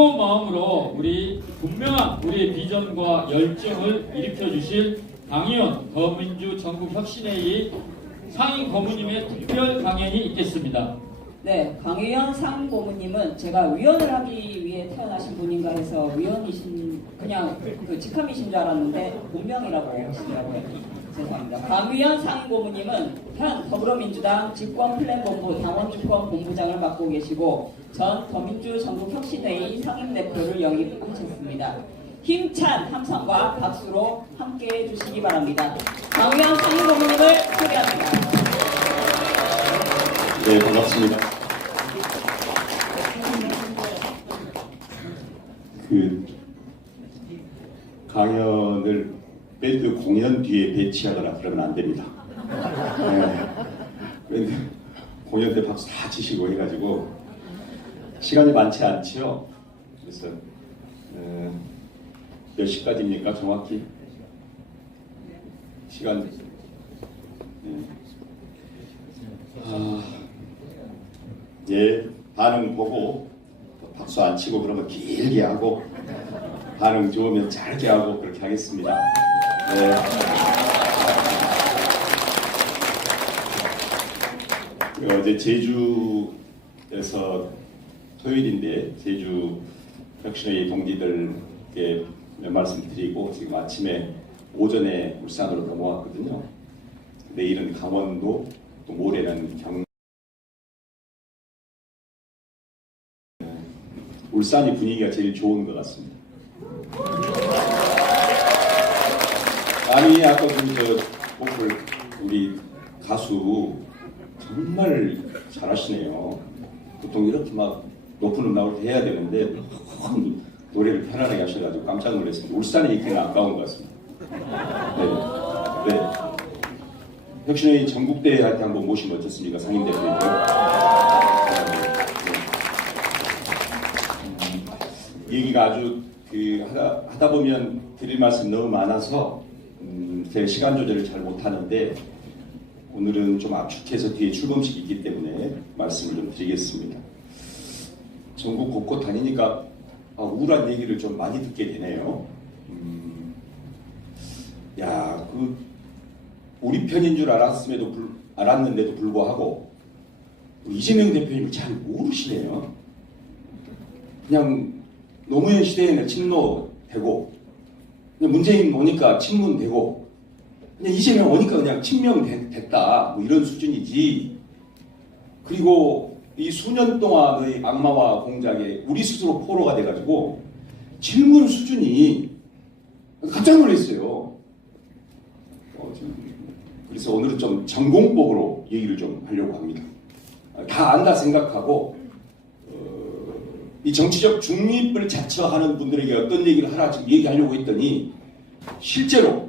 뜨거운 마음으로 우리 분명한 우리의 비전과 열정을 일으켜 주실 강의원 더민주 전국혁신회의 상임 고문님의 특별 강연이 있겠습니다. 네, 강의원 상임 고문님은 제가 위원을 하기 위해 태어나신 분인가 해서 위원이신 그냥 그 직함이신 줄 알았는데 본명이라고 하시더라고요. 죄송합니다. 강의원 상임 고문님은 현 더불어민주당 집권플랜본부 당원주권본부장을 맡고 계시고 전 더민주 전국혁신회의 상임대표를 영입하셨습니다. 힘찬 함성과 박수로 함께해 주시기 바랍니다. 강의원 상임 고문님을 소개합니다. 네, 반갑습니다. 강연을 밴드 공연 뒤에 배치하거나 그러면 안 됩니다. 밴드 공연 때 박수 다 치시고 해가지고 시간이 많지 않지요. 그래서 몇 시까지입니까 정확히? 시간 예, 반응 보고 박수 안 치고 그러면 길게 하고 반응 좋으면 짧게 하고 그렇게 하겠습니다. 네. 어제 제주에서 토요일인데 제주 혁신회의 동지들께 몇 말씀 드리고 지금 아침에 오전에 울산으로 넘어왔거든요. 내일은 강원도, 또 모레는 경남. 울산이 분위기가 제일 좋은 것 같습니다. 아니 아까 보컬 우리 가수 정말 잘하시네요. 보통 이렇게 막 높은 음악을 해야 되는데 노래를 편안하게 하셔가지고 깜짝 놀랐습니다. 울산이 이렇게 아까운 것 같습니다. 네. 네. 혁신회의 전국대회 할 때 한번 모시면 어떻습니까? 상임대표님. 얘기가 아주 하다 보면 드릴 말씀 너무 많아서 제 시간 조절을 잘 못하는데 오늘은 좀 압축해서 뒤에 출범식이 있기 때문에 말씀을 좀 드리겠습니다. 전국 곳곳 다니니까 우울한 얘기를 좀 많이 듣게 되네요. 우리 편인 줄 알았는데도 불구하고 이재명 대표님을 잘 모르시네요. 그냥 노무현 시대에는 친노되고 그냥 문재인 오니까 친문되고 그냥 이재명 오니까 그냥 친명됐다 뭐 이런 수준이지. 그리고 이 수년 동안의 악마와 공작에 우리 스스로 포로가 돼가지고 질문 수준이 깜짝 놀랐어요. 그래서 오늘은 좀 전공법으로 얘기를 좀 하려고 합니다. 다 안다 생각하고 이 정치적 중립을 자처하는 분들에게 어떤 얘기를 하나 지금 얘기하려고 했더니 실제로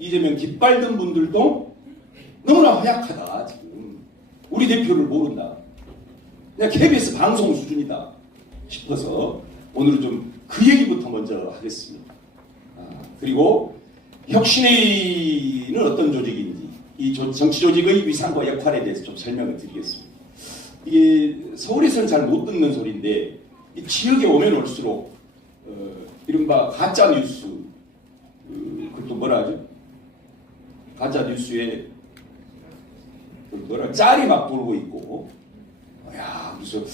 이재명 깃발든 분들도 너무나 허약하다. 지금 우리 대표를 모른다. 그냥 KBS 방송 수준이다 싶어서 오늘은 좀 그 얘기부터 먼저 하겠습니다. 그리고 혁신회의는 어떤 조직인지 이 정치 조직의 위상과 역할에 대해서 좀 설명을 드리겠습니다. 이게 서울에서는 잘 못 듣는 소리인데 이 지역에 오면 올수록 이른바 가짜 뉴스 그것도 뭐라 하죠? 가짜 뉴스에 짤이 막 돌고 있고 그래서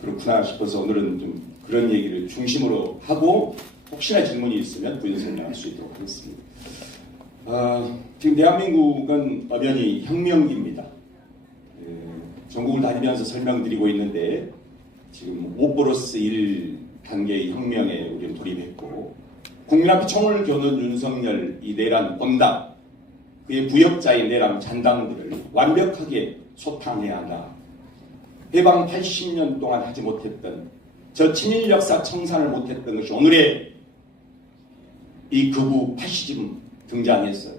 그렇구나 싶어서 오늘은 좀 그런 얘기를 중심으로 하고 혹시나 질문이 있으면 부연 설명할 수 있도록 하겠습니다. 지금 대한민국은 엄연히 혁명기입니다. 전국을 다니면서 설명드리고 있는데 지금 5+1 단계의 혁명에 우리는 돌입했고 국민 앞에 총을 겨눈 윤석열 이 내란 범당 그의 부역자인 내란 잔당들을 완벽하게 소탕해야 한다. 해방 80년 동안 하지 못했던 저 친일 역사 청산을 못했던 것이 오늘의 이 극우 파시즘 등장했어요.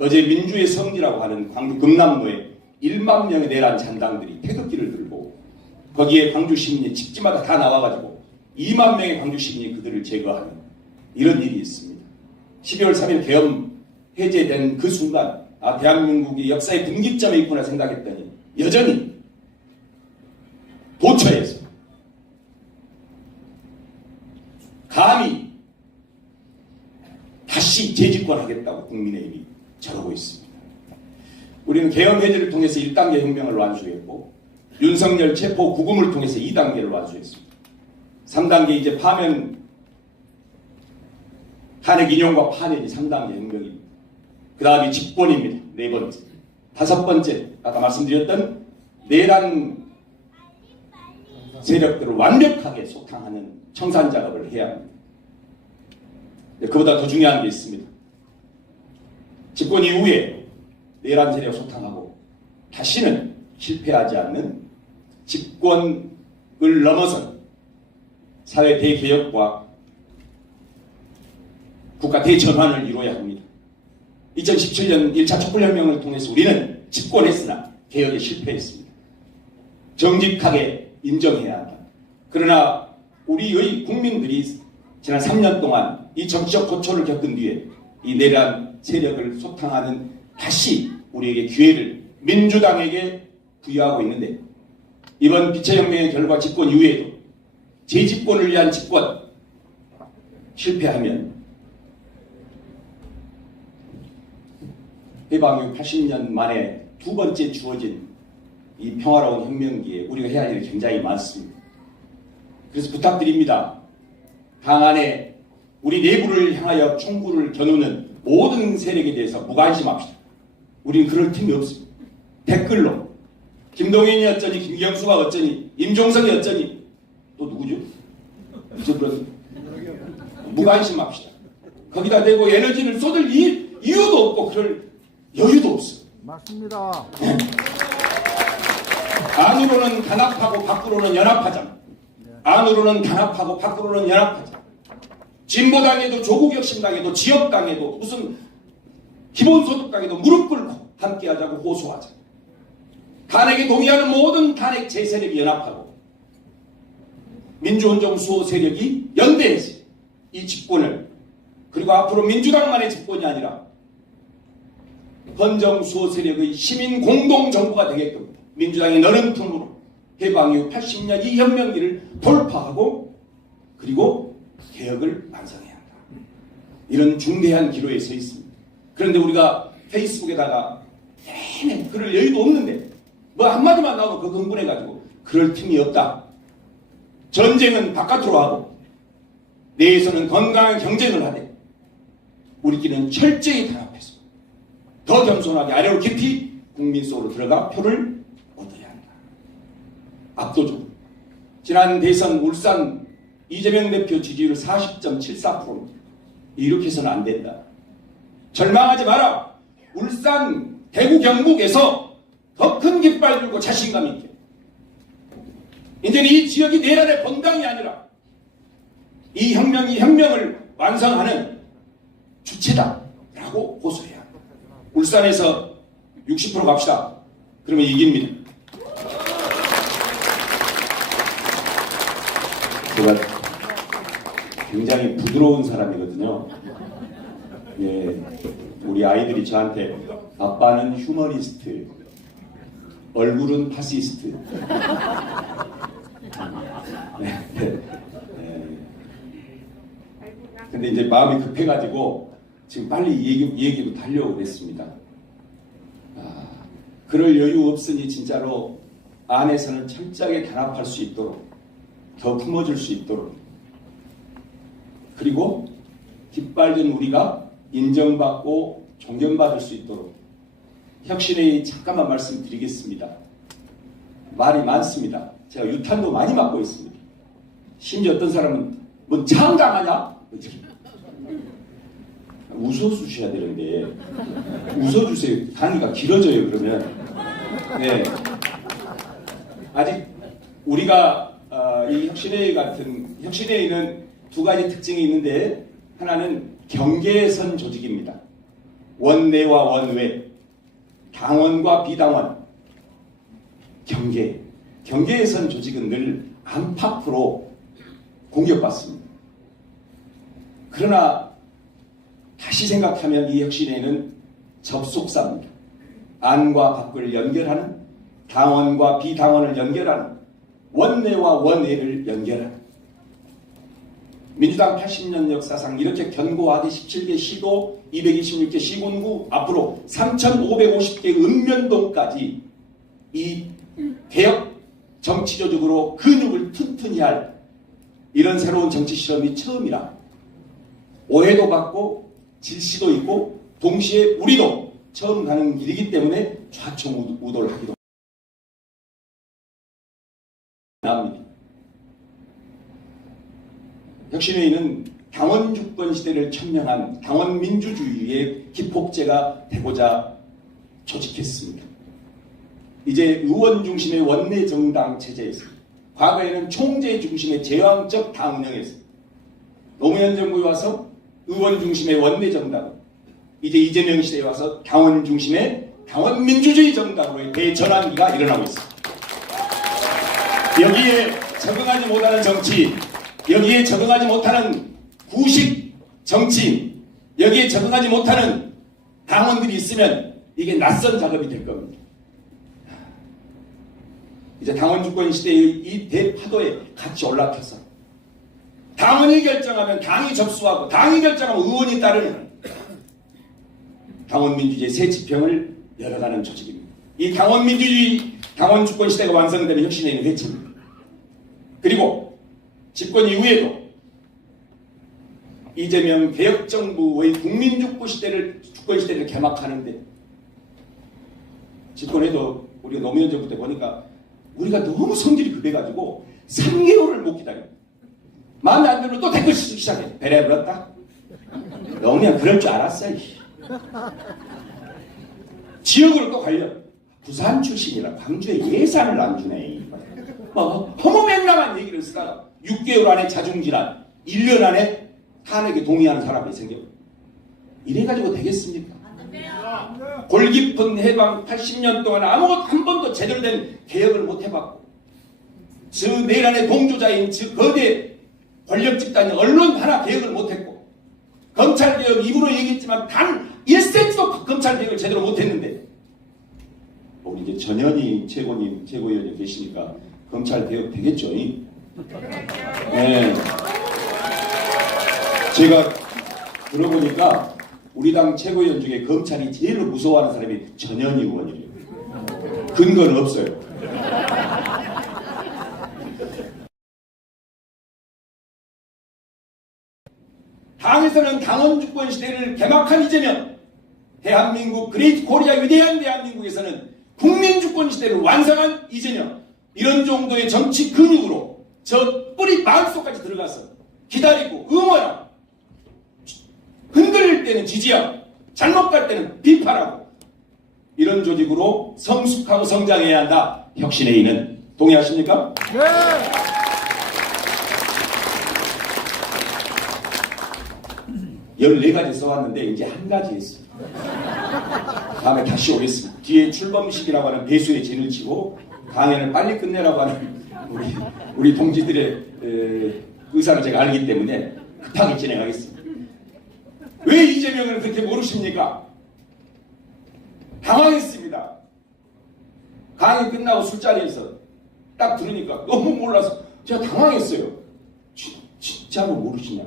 어제 민주의 성지라고 하는 광주 금남로에 1만 명의 내란 잔당들이 태극기를 들고 거기에 광주 시민이 집집마다 다 나와가지고 2만 명의 광주 시민이 그들을 제거하는 이런 일이 있습니다. 12월 3일 계엄 해제된 그 순간 대한민국이 역사의 분기점에 있구나 생각했더니 여전히 도처에서 재집권하겠다고 국민의힘이 저러고 있습니다. 우리는 계엄해제를 통해서 1단계 혁명을 완수했고 윤석열 체포 구금을 통해서 2단계를 완수했습니다. 3단계 이제 파면 탄핵 인용과 파면이 3단계 혁명입니다. 그 다음이 집권입니다. 네 번째. 다섯 번째, 아까 말씀드렸던 내란 세력들을 완벽하게 소탕하는 청산 작업을 해야 합니다. 그보다 더 중요한 게 있습니다. 집권 이후에 내란 세력 소탕하고 다시는 실패하지 않는 집권을 넘어선 사회 대개혁과 국가 대전환을 이루어야 합니다. 2017년 1차 촛불혁명을 통해서 우리는 집권했으나 개혁에 실패했습니다. 정직하게 인정해야 한다. 그러나 우리의 국민들이 지난 3년 동안 이 정치적 고초를 겪은 뒤에 이 내란 세력을 소탕하는 다시 우리에게 기회를 민주당에게 부여하고 있는데 이번 비체혁명의 결과 집권 이후에도 재집권을 위한 집권 실패하면 해방 이후 80년 만에 두 번째 주어진 이 평화로운 혁명기에 우리가 해야 할 일이 굉장히 많습니다. 그래서 부탁드립니다. 당 안에 우리 내부를 향하여 총구를 겨누는 모든 세력에 대해서 무관심합시다. 우리는 그럴 틈이 없습니다. 댓글로 김동연이 어쩌니, 김경수가 어쩌니, 임종석이 어쩌니, 또 누구죠? 잊어버렸네. 무관심합시다. 거기다 대고 에너지를 쏟을 이유도 없고 그럴 여유도 없어. 맞습니다. 안으로는 단합하고 밖으로는 연합하자. 안으로는 단합하고 밖으로는 연합하자. 진보당에도 조국혁신당에도 지역당에도 무슨 기본소득당에도 무릎 꿇고 함께하자고 호소하자. 탄핵에 동의하는 모든 탄핵 제세력이 연합하고 민주운동 수호 세력이 연대해서 이 집권을 그리고 앞으로 민주당만의 집권이 아니라 헌정 수호 세력의 시민 공동정부가 되게끔 민주당의 너른 품으로 해방 이후 80년 이 혁명기를 돌파하고 그리고 개혁을 완성해야 한다. 이런 중대한 기로에 서 있습니다. 그런데 우리가 페이스북에다가 내내 그럴 여유도 없는데 뭐 한마디만 나오면 그거 흥분해가지고 그럴 틈이 없다. 전쟁은 바깥으로 하고 내에서는 건강한 경쟁을 하되 우리끼리는 철저히 단합해서 더 겸손하게 아래로 깊이 국민 속으로 들어가 표를 얻어야 한다. 압도적으로 지난 대선 울산 이재명 대표 지지율 40.74%입니다. 이렇게 해서는 안 된다. 절망하지 마라. 울산, 대구, 경북에서 더 큰 깃발 들고 자신감 있게 이제는 이 지역이 내란의 본당이 아니라 이 혁명을 완성하는 주체다라고 호소해야 합니다. 울산에서 60% 갑시다. 그러면 이깁니다. 제가 굉장히 부드러운 사람이거든요. 예, 우리 아이들이 저한테 아빠는 휴머니스트, 얼굴은 파시스트. 근데 이제 마음이 급해가지고 지금 빨리 이 얘기로 달려오고 그랬습니다. 그럴 여유 없으니 진짜로 안에서는 철저하게 단합할 수 있도록 더 품어줄 수 있도록 그리고 깃발든 우리가 인정받고 존경받을 수 있도록 혁신회의 잠깐만 말씀드리겠습니다. 말이 많습니다. 제가 유탄도 많이 맞고 있습니다. 심지어 어떤 사람은 뭐 창당하냐? 웃어주셔야 되는데 웃어주세요. 강의가 길어져요. 그러면 네. 아직 우리가 이 혁신회의 같은 혁신회의는 두 가지 특징이 있는데 하나는 경계선 조직입니다. 원내와 원외, 당원과 비당원, 경계선 조직은 늘 안팎으로 공격받습니다. 그러나 다시 생각하면 이 혁신회는 접속사입니다. 안과 밖을 연결하는, 당원과 비당원을 연결하는, 원내와 원외를 연결하는 민주당 80년 역사상 이렇게 견고하게 17개 시도, 226개 시군구, 앞으로 3,550개 읍면동까지 이 개혁 정치 조직으로 근육을 튼튼히 할 이런 새로운 정치 실험이 처음이라 오해도 받고 질시도 있고 동시에 우리도 처음 가는 길이기 때문에 좌충우돌 하기도 합니다. 혁신회의는 당원 주권 시대를 천명한 당원 민주주의의 기폭제가 되고자 조직했습니다. 이제 의원 중심의 원내 정당 체제에서 과거에는 총재 중심의 제왕적 당 운영에서 노무현 정부에 와서 의원 중심의 원내 정당, 이제 이재명 시대에 와서 당원 중심의 당원 민주주의 정당으로의 대전환기가 일어나고 있습니다. 여기에 적응하지 못하는 정치, 여기에 적응하지 못하는 구식 정치인, 여기에 적응하지 못하는 당원들이 있으면 이게 낯선 작업이 될 겁니다. 이제 당원 주권 시대의 이 대파도에 같이 올라타서 당원이 결정하면 당이 접수하고 당이 결정하면 의원이 따르는 당원 민주주의 새 지평을 열어가는 조직입니다. 이 당원 민주주의, 당원 주권 시대가 완성되는 혁신회의는 회칙입니다. 그리고 집권 이후에도 이재명 개혁정부의 국민주권 시대를 개막하는데 집권해도 우리가 노무현 정부 때 보니까 우리가 너무 성질이 급해가지고 3개월을 못 기다려. 마음에 안 들면 또 댓글 쓰기 시작해. 배려 불었다? 노무현 그럴 줄 알았어. 지역으로 또 갈려. 부산 출신이라 광주에 예산을 안 주네. 허무맹랑한 얘기를 쓰다가 6개월 안에 자중질환, 1년 안에 탄핵에 동의하는 사람이 생겨. 이래가지고 되겠습니까? 골 깊은 해방 80년 동안 아무것도 한 번도 제대로 된 개혁을 못 해봤고, 저 내란의 동조자인 저 거대 권력 집단이 언론 하나 개혁을 못했고, 검찰개혁 입으로 얘기했지만 단 1cm도 검찰개혁을 제대로 못했는데, 우리 이제 전현희 최고위원이 계시니까 검찰개혁 되겠죠? 네. 제가 들어보니까 우리 당 최고위원 중에 검찰이 제일 무서워하는 사람이 전현희 의원이래요. 근거는 없어요. 당에서는 당원 주권 시대를 개막한 이재명, 대한민국 그레이트 코리아 위대한 대한민국에서는 국민 주권 시대를 완성한 이재명, 이런 정도의 정치 근육으로 저 뿌리 마음속까지 들어가서 기다리고 응원하고, 흔들릴 때는 지지하고 잘못 갈 때는 비판하고, 이런 조직으로 성숙하고 성장해야 한다. 혁신회의는 동의하십니까? 네. 14가지 써왔는데 이제 한 가지 했습니다. 다음에 다시 오겠습니다. 뒤에 출범식이라고 하는 배수의 진을 치고 강연을 빨리 끝내라고 하는 우리 동지들의 의사를 제가 알기 때문에 급하게 진행하겠습니다. 왜 이재명을 그렇게 모르십니까? 당황했습니다. 강의 끝나고 술자리에서 딱 들으니까 너무 몰라서 제가 당황했어요. 진짜로 모르시냐?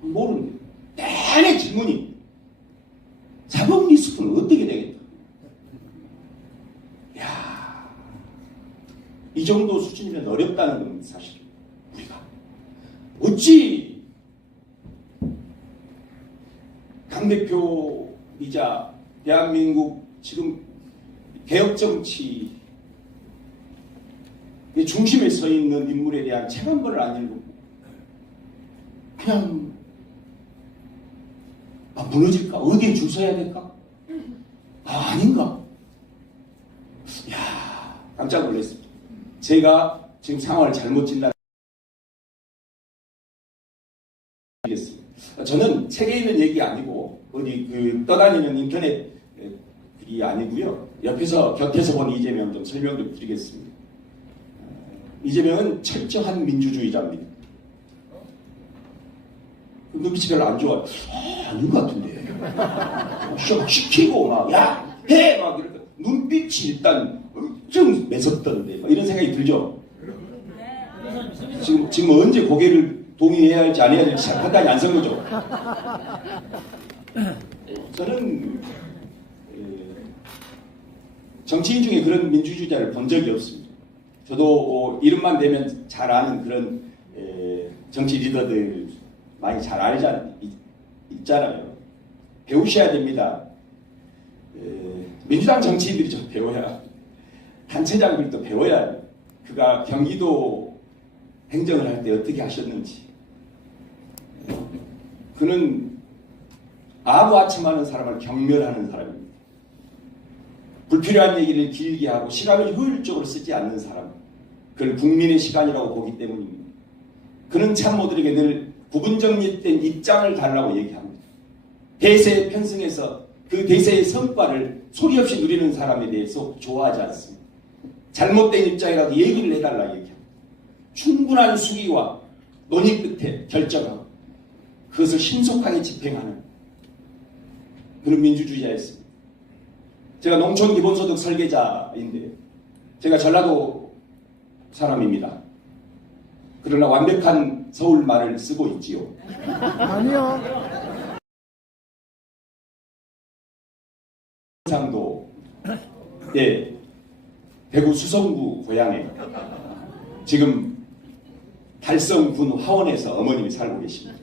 모르는데 내내 질문이 자본 리스크는 어떻게 되겠다. 이야, 이 정도 수준이면 어렵다는 건 사실 우리가 어찌 당대표이자 대한민국 지금 개혁정치 중심에 서 있는 인물에 대한 책 한 권을 안 읽고 그냥 무너질까? 어디에 줄 서야 될까? 아닌가? 이야, 깜짝 놀랐습니다. 제가 지금 상황을 잘못 진단하겠습니다. 저는 책에 있는 얘기 아니고 어디 떠다니는 인터넷 글이 아니고요. 옆에서 곁에서 본 이재명 좀 설명 좀 드리겠습니다. 이재명은 철저한 민주주의자입니다. 눈빛이 별로 안 좋아. 아닌 것 같은데. 막 시키고 막 야, 해! 막 이렇게 눈빛이 일단 엄청 매섭던데. 이런 생각이 들죠? 지금 언제 고개를 동의해야 할지 안 해야 될지 판단이 안 선 거죠. 저는 정치인 중에 그런 민주주의자를 본 적이 없습니다. 저도 이름만 대면 잘 아는 그런 정치 리더들 많이 잘 있잖아요. 배우셔야 됩니다. 민주당 정치인들이 좀 배워야, 단체장들도 배워야 해요. 그가 경기도 행정을 할 때 어떻게 하셨는지. 그는 아부아침하는 사람을 경멸하는 사람입니다. 불필요한 얘기를 길게 하고 시간을 효율적으로 쓰지 않는 사람. 그걸 국민의 시간이라고 보기 때문입니다. 그는 참모들에게 늘 구분정립된 입장을 달라고 얘기합니다. 대세에 편승해서 그 대세의 성과를 소리 없이 누리는 사람에 대해서 좋아하지 않습니다. 잘못된 입장이라도 얘기를 해달라 얘기합니다. 충분한 수기와 논의 끝에 결정하고 그것을 신속하게 집행하는 그런 민주주의자였습니다. 제가 농촌 기본소득 설계자인데 제가 전라도 사람입니다. 그러나 완벽한 서울 말을 쓰고 있지요. 아니요. 상도 대구 수성구 고향에 지금 달성군 화원에서 어머님이 살고 계십니다.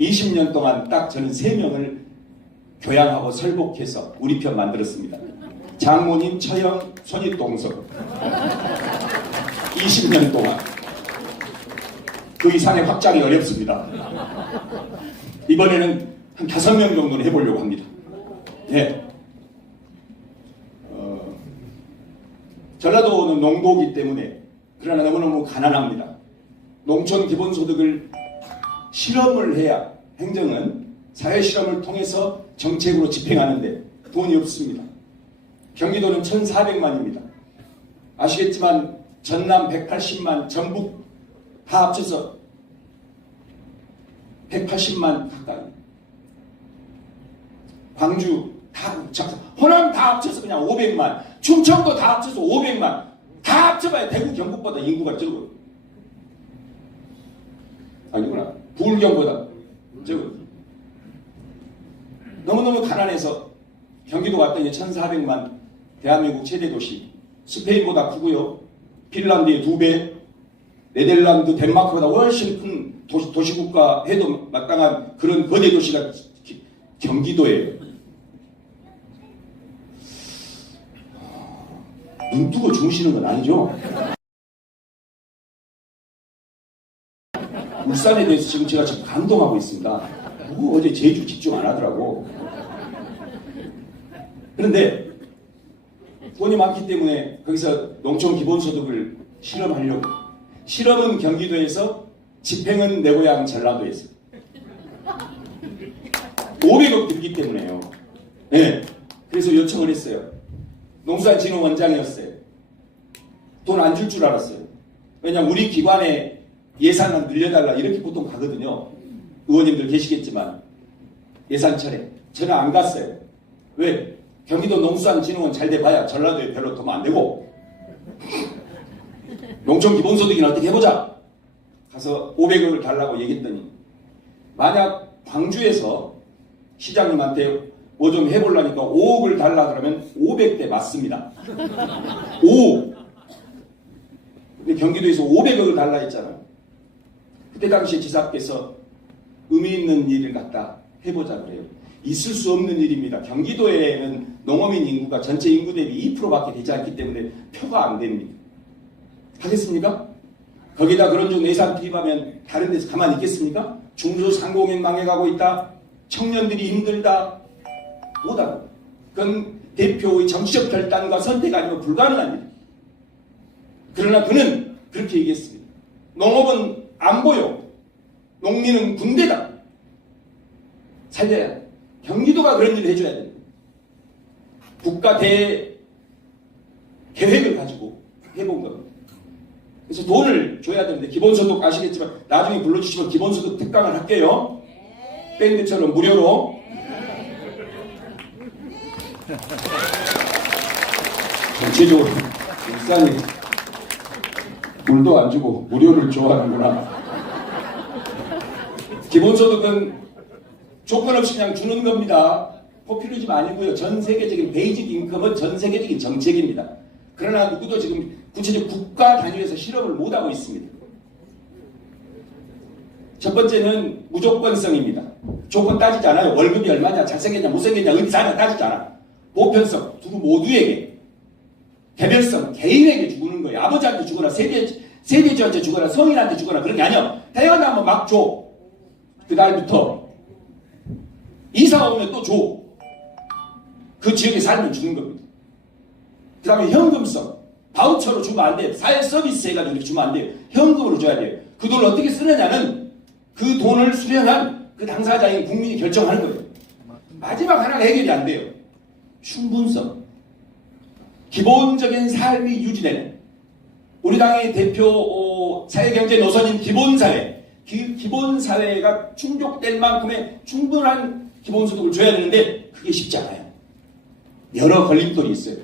20년 동안 딱 저는 3명을 교양하고 설복해서 우리 편 만들었습니다. 장모님, 처형, 손윗동서 20년 동안 그 이상의 확장이 어렵습니다. 이번에는 한 5명 정도는 해보려고 합니다. 네. 전라도는 농도이기 때문에 그러나 너무너무 가난합니다. 농촌 기본소득을 실험을 해야 행정은 사회실험을 통해서 정책으로 집행하는데 돈이 없습니다. 경기도는 1,400만입니다. 아시겠지만 전남 180만, 전북 다 합쳐서 180만 가까이. 광주 다 합쳐서, 호남 다 합쳐서 그냥 500만, 충청도 다 합쳐서 500만, 다 합쳐봐야 대구 경북보다 인구가 적어요. 아니구나. 부울경보다 적어요. 너무너무 가난해서 경기도 왔더니 1,400만, 대한민국 최대 도시, 스페인보다 크고요. 핀란드의 2배, 네덜란드, 덴마크보다 훨씬 큰 도시국가 해도 마땅한 그런 거대 도시가 경기도예요. 눈 뜨고 주무시는 건 아니죠? 울산에 대해서 지금 제가 감동하고 있습니다. 어제 제주 집중 안 하더라고. 그런데 돈이 많기 때문에 거기서 농촌 기본소득을 실험하려고. 실험은 경기도에서, 집행은 내 고향 전라도에서. 500억 들기 때문에요. 네. 그래서 요청을 했어요. 농수산진흥원장이었어요. 돈 안 줄 줄 알았어요. 왜냐면 우리 기관의 예산을 늘려달라 이렇게 보통 가거든요. 의원님들 계시겠지만 예산철에 저는 안 갔어요. 왜? 경기도 농수산진흥원 잘 돼봐야 전라도에 별로 돈 안 되고 농촌 기본소득이나 어떻게 해보자. 가서 500억을 달라고 얘기했더니 만약 광주에서 시장님한테 뭐 좀 해보려니까 5억을 달라 그러면 500대 맞습니다. 5억. 근데 경기도에서 500억을 달라 했잖아요. 그때 당시에 지사께서 의미 있는 일을 갖다 해보자 그래요. 있을 수 없는 일입니다. 경기도에는 농어민 인구가 전체 인구 대비 2%밖에 되지 않기 때문에 표가 안 됩니다. 하겠습니까? 거기다 그런 중 예산 투입하면 다른 데서 가만히 있겠습니까? 중소상공인 망해가고 있다. 청년들이 힘들다. 못하고. 그건 대표의 정치적 결단과 선택 아니면 불가능한 일입니다. 그러나 그는 그렇게 얘기했습니다. 농업은 안 보여. 농민은 군대다. 살려야 돼. 경기도가 그런 일을 해줘야 됩니다. 국가 계획을 가지고 해본 겁니다. 그래서 돈을 줘야 되는데 기본소득 아시겠지만 나중에 불러주시면 기본소득 특강을 할게요. 밴드처럼 무료로. 전체적으로 울산이 물도 안 주고 무료를 좋아하는구나. 기본소득은 조건 없이 그냥 주는 겁니다. 포퓰리즘 아니고요. 전 세계적인 베이직 인컴은 전 세계적인 정책입니다. 그러나 누구도 지금 구체적 국가 단위에서 실험을 못하고 있습니다. 첫 번째는 무조건성입니다. 조건 따지지 않아요. 월급이 얼마냐, 잘생겼냐, 못생겼냐, 어디 사냐 따지지 않아. 보편성, 두루 모두에게. 개별성, 개인에게 주는 거예요. 아버지한테 주거나 세대주한테 주거나 성인한테 주거나 그런 게 아니야. 태어나면 막 줘. 그날부터. 이사 오면 또 줘. 그 지역에 살면 주는 겁니다. 그 다음에 현금성. 바우처로 주면 안 돼요. 사회 서비스 해가지고 이렇게 주면 안 돼요. 현금으로 줘야 돼요. 그 돈을 어떻게 쓰느냐는 그 돈을 수령한 그 당사자인 국민이 결정하는 거예요. 마지막 하나가 해결이 안 돼요. 충분성. 기본적인 삶이 유지되는 우리 당의 대표 사회경제 노선인 기본사회. 기본사회가 충족될 만큼의 충분한 기본소득을 줘야 되는데 그게 쉽지 않아요. 여러 걸림돌이 있어요.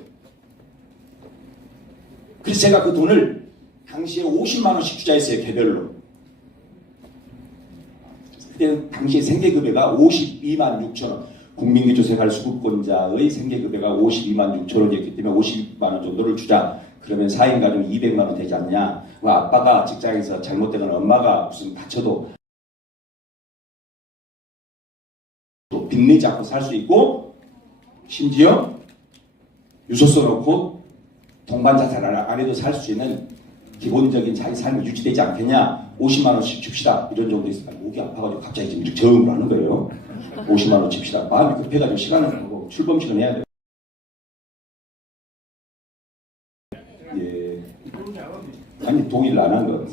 그래서 제가 그 돈을 당시에 50만 원씩 투자했어요. 개별로. 그때 당시에 생계급여가 52만 6천 원. 국민기초생활 수급권자의 생계급여가 52만 6천 원이었기 때문에 50만 원 정도를 주자. 그러면 4인 가정 200만 원 되지 않냐. 아빠가 직장에서 잘못되거나 엄마가 무슨 다쳐도 또 빚내지 않고 살 수 있고 심지어 유서 써놓고 동반 자살 안 해도 살 수 있는 기본적인 자기 삶이 유지되지 않겠냐. 50만 원씩 줍시다. 이런 정도 있으니까 목이 아파가지고 갑자기 지금 이렇게 저음을 하는 거예요. 50만 원 줍시다. 마음이 급해가지고 시간을 보고 출범식은 해야 돼요. 예. 아니 동의를 안 한 거.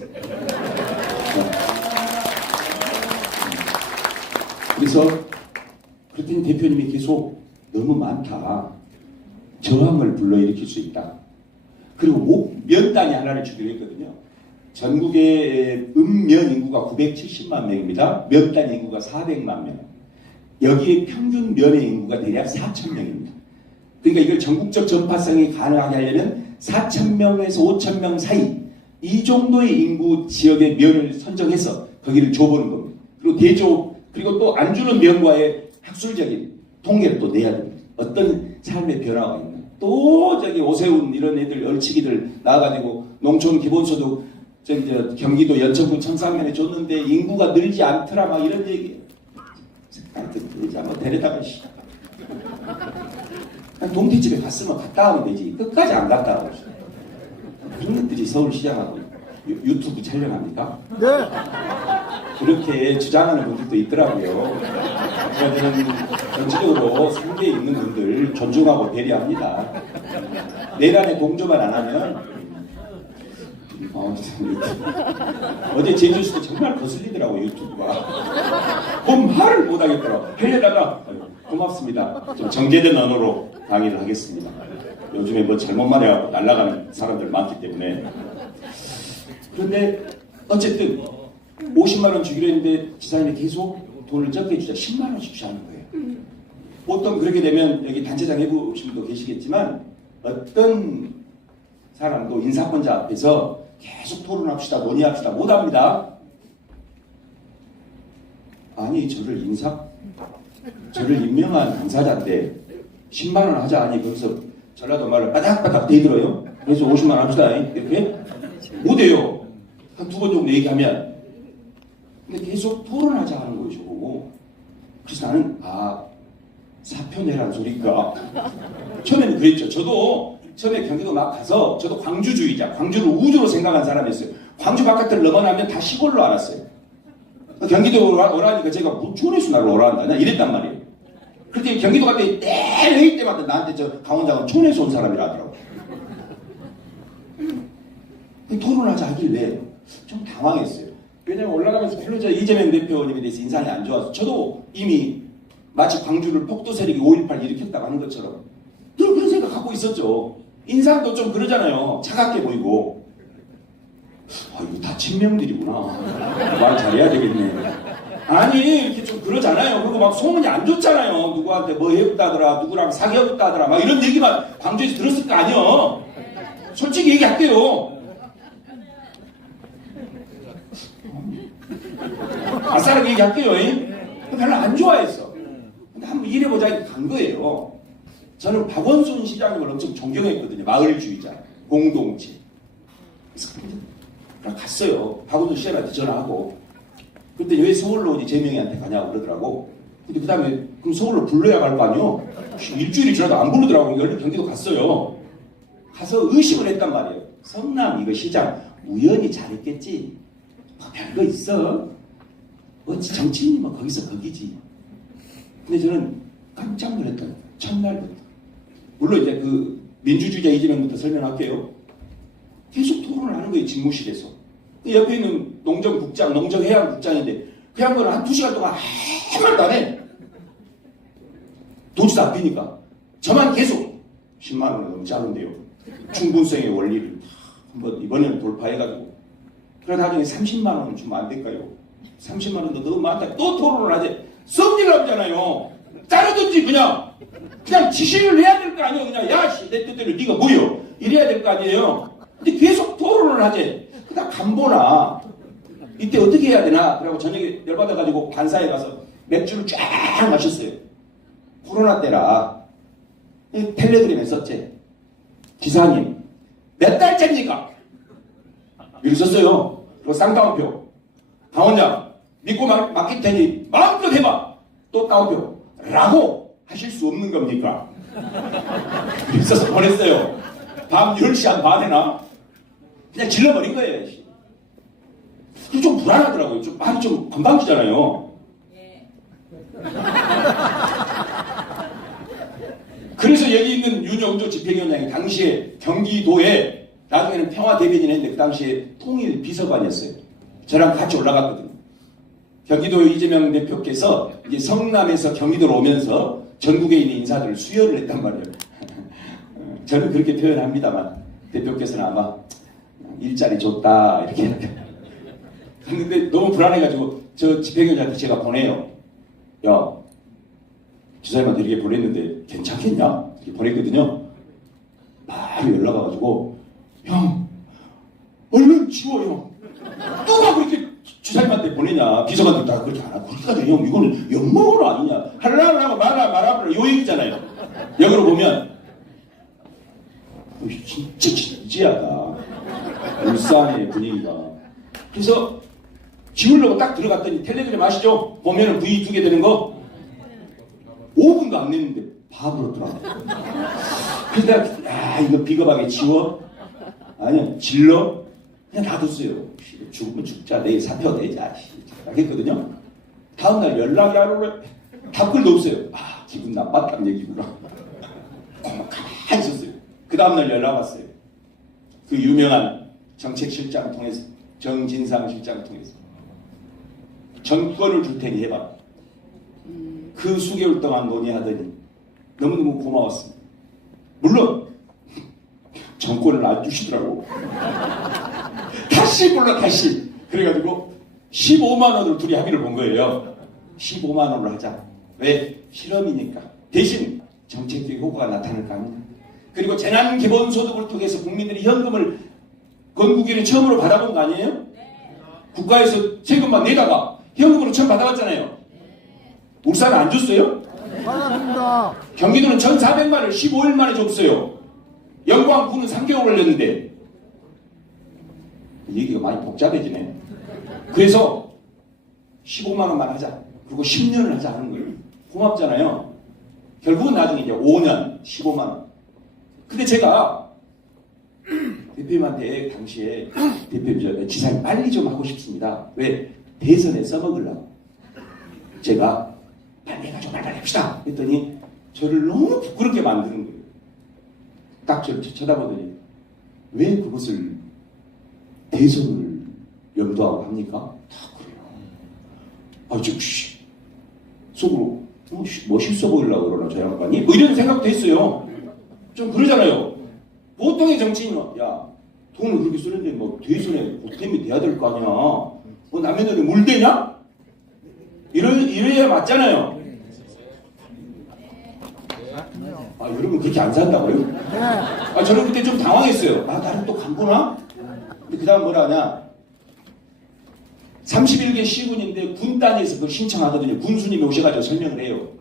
그래서 그랬더니 대표님이 계속 너무 많다. 저항을 불러일으킬 수 있다. 그리고 면단위 하나를 주기로 했거든요. 전국의 면 인구가 970만 명입니다. 면단 인구가 400만 명. 여기에 평균 면의 인구가 대략 4천 명입니다. 그러니까 이걸 전국적 전파성이 가능하게 하려면 4천 명에서 5천 명 사이 이 정도의 인구 지역의 면을 선정해서 거기를 줘보는 겁니다. 그리고 그리고 또 안 주는 면과의 학술적인 통계를 또 내야 됩니다. 어떤 삶의 변화가 있나. 또 저기 오세훈 이런 애들 얼치기들 나와가지고 농촌 기본소득 경기도 연천군 청산면에 줬는데 인구가 늘지 않더라 막 이런 얘기. 그러지 한번 데려다가 동태집에 갔으면 갔다 오면 되지. 끝까지 안 갔다 오고. 그런 것들이 서울시장하고 유튜브 촬영합니까? 네. 그렇게 주장하는 분들도 있더라고요. 저는 전체적으로 상계에 있는 분들 존중하고 배려합니다. 내란에 동조만 안 하면 어제 제주시도 정말 거슬리더라고요. 유튜브가. 말을 못하겠더라고요. 하려다가 고맙습니다. 좀 정제된 언어로 강의를 하겠습니다. 요즘에 뭐 잘못만 해갖고 날아가는 사람들 많기 때문에. 그런데 어쨌든 50만 원 주기로 했는데 지사님이 계속 돈을 적게 주자 10만 원씩 주자는 거예요. 보통 그렇게 되면 여기 단체장 해보신 분도 계시겠지만 어떤 사람도 인사권자 앞에서 계속 토론합시다, 논의합시다 못합니다. 아니 저를 임명한 당사자인데 10만 원 하자 하니 거기서 전라도 말을 바닥바닥 대들어요. 그래서 50만 원 합시다 이렇게 못해요. 한 두 번 정도 얘기하면. 근데 계속 토론하자 하는 거예요 저보고. 그래서 나는 사표 내란 소리가 처음에는 그랬죠. 저도 처음에 경기도 막 가서 저도 광주주의자, 광주를 우주로 생각한 사람이었어요. 광주 바깥을 넘어나면 다 시골로 알았어요. 경기도 오라니까 제가 뭐 촌에서 나를 오라 한다 이랬단 말이에요. 그때 경기도 갈 때 내 회의 때마다 나한테 저 강원장은 촌에서 온 사람이라 하더라고요. 토론하자 하길래 좀 당황했어요. 왜냐면 올라가면서 별로 저 이재명 대표님에 대해서 인상이 안 좋아서 저도 이미 마치 광주를 폭도 세력이 5.18 일으켰다고 하는 것처럼 늘 그런 생각하고 있었죠. 인상도 좀 그러잖아요. 차갑게 보이고. 이거 다 친명들이구나. 말 잘해야 되겠네. 아니 이렇게 좀 그러잖아요. 그리고 막 소문이 안 좋잖아요. 누구한테 뭐 해봤다더라, 누구랑 사귀었다더라 막 이런 얘기만 광주에서 들었을 거 아니에요. 솔직히 얘기할게요. 아싸라게 얘기할게요. 별로 안 좋아했어. 근데 한번 일해보자 이렇게 간 거예요. 저는 박원순 시장님을 엄청 존경했거든요. 마을주의자, 공동체. 그래서 그냥 갔어요. 박원순 시장한테 전화하고. 그때 왜 서울로 오지 재명이한테 가냐고 그러더라고. 근데 그 다음에 그럼 서울로 불러야 갈 거 아니요? 일주일이 지나도 안 부르더라고. 얼른 경기도 갔어요. 가서 의심을 했단 말이에요. 성남 이거 시장 우연히 잘했겠지. 뭐 별거 있어. 어찌 정치인이면 거기서 거기지. 근데 저는 깜짝 놀랐던 첫날부터. 물론 이제 그 민주주의자 이재명부터 설명할게요. 계속 토론을 하는 거예요. 집무실에서. 그 옆에 있는 농정국장, 농정해양국장인데 그 양반은 한 2시간 동안 아무 말도 안 해. 도지도 안 비니까. 저만 계속 10만 원은 너무 작은데요. 충분성의 원리를 한번 이번에는 돌파해가지고 그러다 나중에 30만 원은 주면 안 될까요? 30만 원도 너무 많다. 또 토론을 하지. 성질 나잖아요. 자르든지 그냥 지시를 해야 될 거 아니에요. 그냥 야씨 내 뜻대로 네가 뭐여 이래야 될 거 아니에요. 근데 계속 토론을 하지. 그다음 간보나 이때 어떻게 해야 되나. 그리고 저녁에 열받아가지고 관사에 가서 맥주를 쫙 마셨어요. 코로나 때라 텔레그램에 썼지. 기사님 몇 달째입니까? 이러셨어요. 그리고 쌍따옴표. 강원장 믿고 맡길 테니 마음껏 해봐. 또 따옴표. 라고 하실 수 없는 겁니까? 그래서 보냈어요. 밤 10시 한 반에나 그냥 질러버린 거예요. 좀 불안하더라고요. 좀 말이 좀 건방지잖아요. 그래서 여기 있는 윤영조 집행위원장이 당시에 경기도에 나중에는 평화대변인 했는데 그 당시에 통일 비서관이었어요. 저랑 같이 올라갔거든요. 경기도 이재명 대표께서 이제 성남에서 경기도로 오면서 전국에 있는 인사들을 수혈을 했단 말이에요. 저는 그렇게 표현합니다만 대표께서는 아마 일자리 줬다 이렇게 했는데 너무 불안해가지고 저 집행위원장한테 제가 보내요. 야 지사님한테 이렇게 보냈는데 괜찮겠냐? 이렇게 보냈거든요. 바로 연락 와가지고 형 얼른 지워 형. 누가 그렇게 지사님한테 보내냐? 비서관들 다 그렇게 안 하고 그렇게까지 형 이거는 욕먹으로 아니냐? 하려고 말아 요 얘기잖아요. 여기로 보면 진짜 진지하다. 울산의 분위기가. 그래서 지우려고 딱 들어갔더니 텔레그램 아시죠? 보면은 V 2개 되는 거 5분도 안 됐는데 밥으로 들어가. 그래서 내가 이거 비겁하게 지워? 아니야 질러? 그냥 놔뒀어요. 죽으면 죽자. 내일 사표 내자. 했거든요. 다음날 연락이 안 오래. 답글도 없어요. 아 기분 나빴단 얘기구나. 가만히 있었어요. 그 다음날 연락 왔어요. 그 유명한 정책실장 통해서 정진상 실장 통해서 정권을 줄 테니 해봐. 그 수개월 동안 논의하더니 너무너무 고마웠습니다. 물론 정권을 안 주시더라고. 다시 불러 다시. 그래가지고 15만 원으로 둘이 합의를 본 거예요. 15만 원으로 하자. 왜? 실험이니까. 대신 정책적인 효과가 나타날 거 아니냐. 그리고 재난기본소득을 통해서 국민들이 현금을 건국에는 처음으로 받아본 거 아니에요? 네. 국가에서 세금만 내다가 현금으로 처음 받아봤잖아요. 울산은 안 줬어요? 받았습니다. 경기도는 1,400만 원을 15일 만에 줬어요. 영광군은 3개월 걸렸는데. 얘기가 많이 복잡해지네. 그래서 15만 원만 하자. 그리고 10년을 하자 하는 거예요. 고맙잖아요. 결국은 나중에 이제 5년 15만 원. 근데 제가 대표님한테 당시에 대표님 지사님 빨리 좀 하고 싶습니다. 왜? 대선에 써먹으려고. 제가 빨리 해가지고 빨리 합시다 했더니 저를 너무 부끄럽게 만드는 거예요. 딱 저를 쳐다보더니 왜 그것을 대선을 염두하고 합니까? 다 그래요. 아, 저 속으로 멋있어 보이려고 그러나 저 양반이? 뭐 이런 생각도 했어요. 좀 그러잖아요. 보통의 정치인은 야 돈을 그렇게 쓰는데 뭐 대선에 보탬이 돼야 될 거 아니야. 뭐 남의 돈에 물대냐? 이래야 맞잖아요. 아 여러분 그렇게 안 산다고요? 아 저는 그때 좀 당황했어요. 아 나를 또 간보나? 근데 그 다음 뭐라 하냐? 31개 시군인데 군 단위에서 그걸 신청하거든요. 군수님이 오셔가지고 설명을 해요.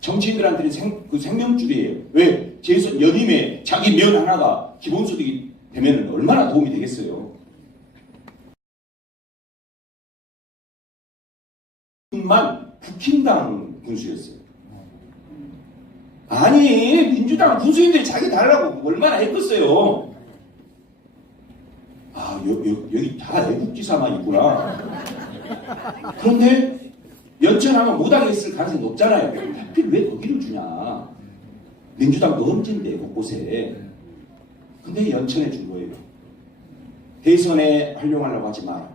정치인들한테는 생명줄이에요. 왜? 재선 연임에 자기 면 하나가 기본소득이 되면 얼마나 도움이 되겠어요. 만 국힘당 군수였어요. 아니 민주당 군수인들이 자기 달라고 얼마나 했겠어요. 아 여기 다 애국지사만 있구나. 그런데 연천하면 못하겠을 가능성이 높잖아요. 하필 왜 거기를 주냐. 민주당도 험진데 곳곳에. 근데 연천에 준 거예요. 대선에 활용하려고 하지 마라.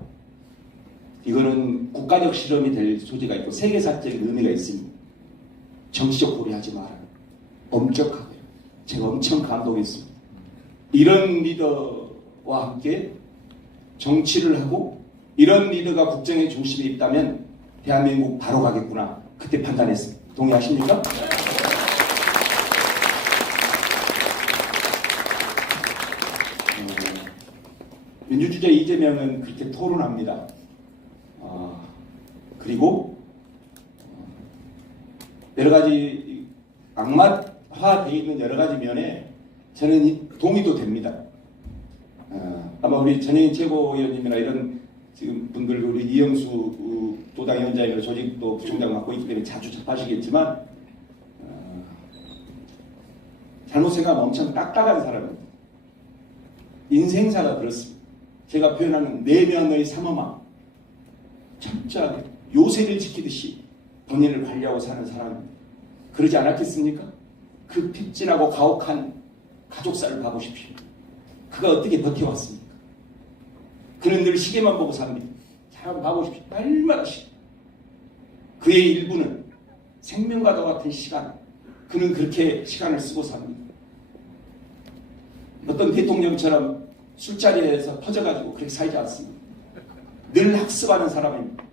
이거는 국가적 실험이 될 소지가 있고 세계사적인 의미가 있으니 정치적 고려하지 마라. 엄격하게. 제가 엄청 감동했습니다. 이런 리더와 함께 정치를 하고 이런 리더가 국정의 중심에 있다면 대한민국 바로 가겠구나. 그때 판단했습니다. 동의하십니까? 민주주의자 이재명은 그렇게 토론합니다. 그리고 여러 가지 악마화되어 있는 여러 가지 면에 저는 동의도 됩니다. 아마 우리 전혜인 최고위원님이나 이런 지금 분들 우리 이영수 도당위원장이나 조직도 부총장 맡고 있기 때문에 자주 접하시겠지만 잘못 생각하면 엄청 딱딱한 사람입니다. 인생사가 그렇습니다. 제가 표현하는 내면의 삼엄함, 철저하게 요새를 지키듯이 본인을 관리하고 사는 사람입니다. 그러지 않았겠습니까? 그 핍진하고 가혹한 가족사를 봐보십시오. 그가 어떻게 버텨왔습니까? 그는 늘 시계만 보고 삽니다. 잘 한번 봐보십시오. 날마다 시계. 그의 일부는 생명과도 같은 시간, 그는 그렇게 시간을 쓰고 삽니다. 어떤 대통령처럼 술자리에서 퍼져가지고 그렇게 살지 않습니다. 늘 학습하는 사람입니다.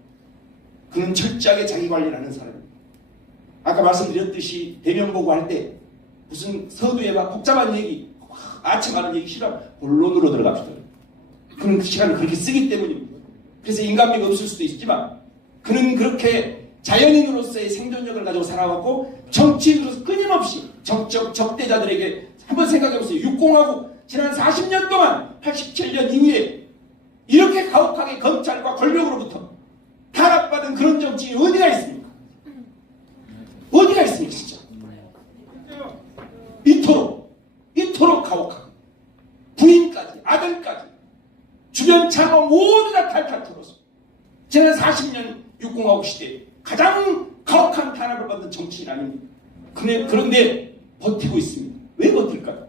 그는 철저하게 자기 관리를 하는 사람입니다. 아까 말씀드렸듯이 대면 보고 할 때 무슨 서두에 막 복잡한 얘기, 아첨하는 얘기 싫어하면 본론으로 들어갑시다. 그는 그 시간을 그렇게 쓰기 때문입니다. 그래서 인간미가 없을 수도 있지만 그는 그렇게 자연인으로서의 생존력을 가지고 살아왔고 정치인으로서 끊임없이 정적 적대자들에게 한번 생각해보세요. 육공하고 지난 40년 동안 87년 이후에 이렇게 가혹하게 검찰과 권력으로부터 탄압받은 그런 정치인이 어디가 있습니까? 어디가 있습니까 진짜? 이토록 가혹하고 부인까지 아들까지 주변 장모 모두 다 탈탈 털어서 지난 40년 육공화국 시대에 가장 가혹한 탄압을 받은 정치인 아닙니까? 그런데 버티고 있습니다. 왜 버틸까요?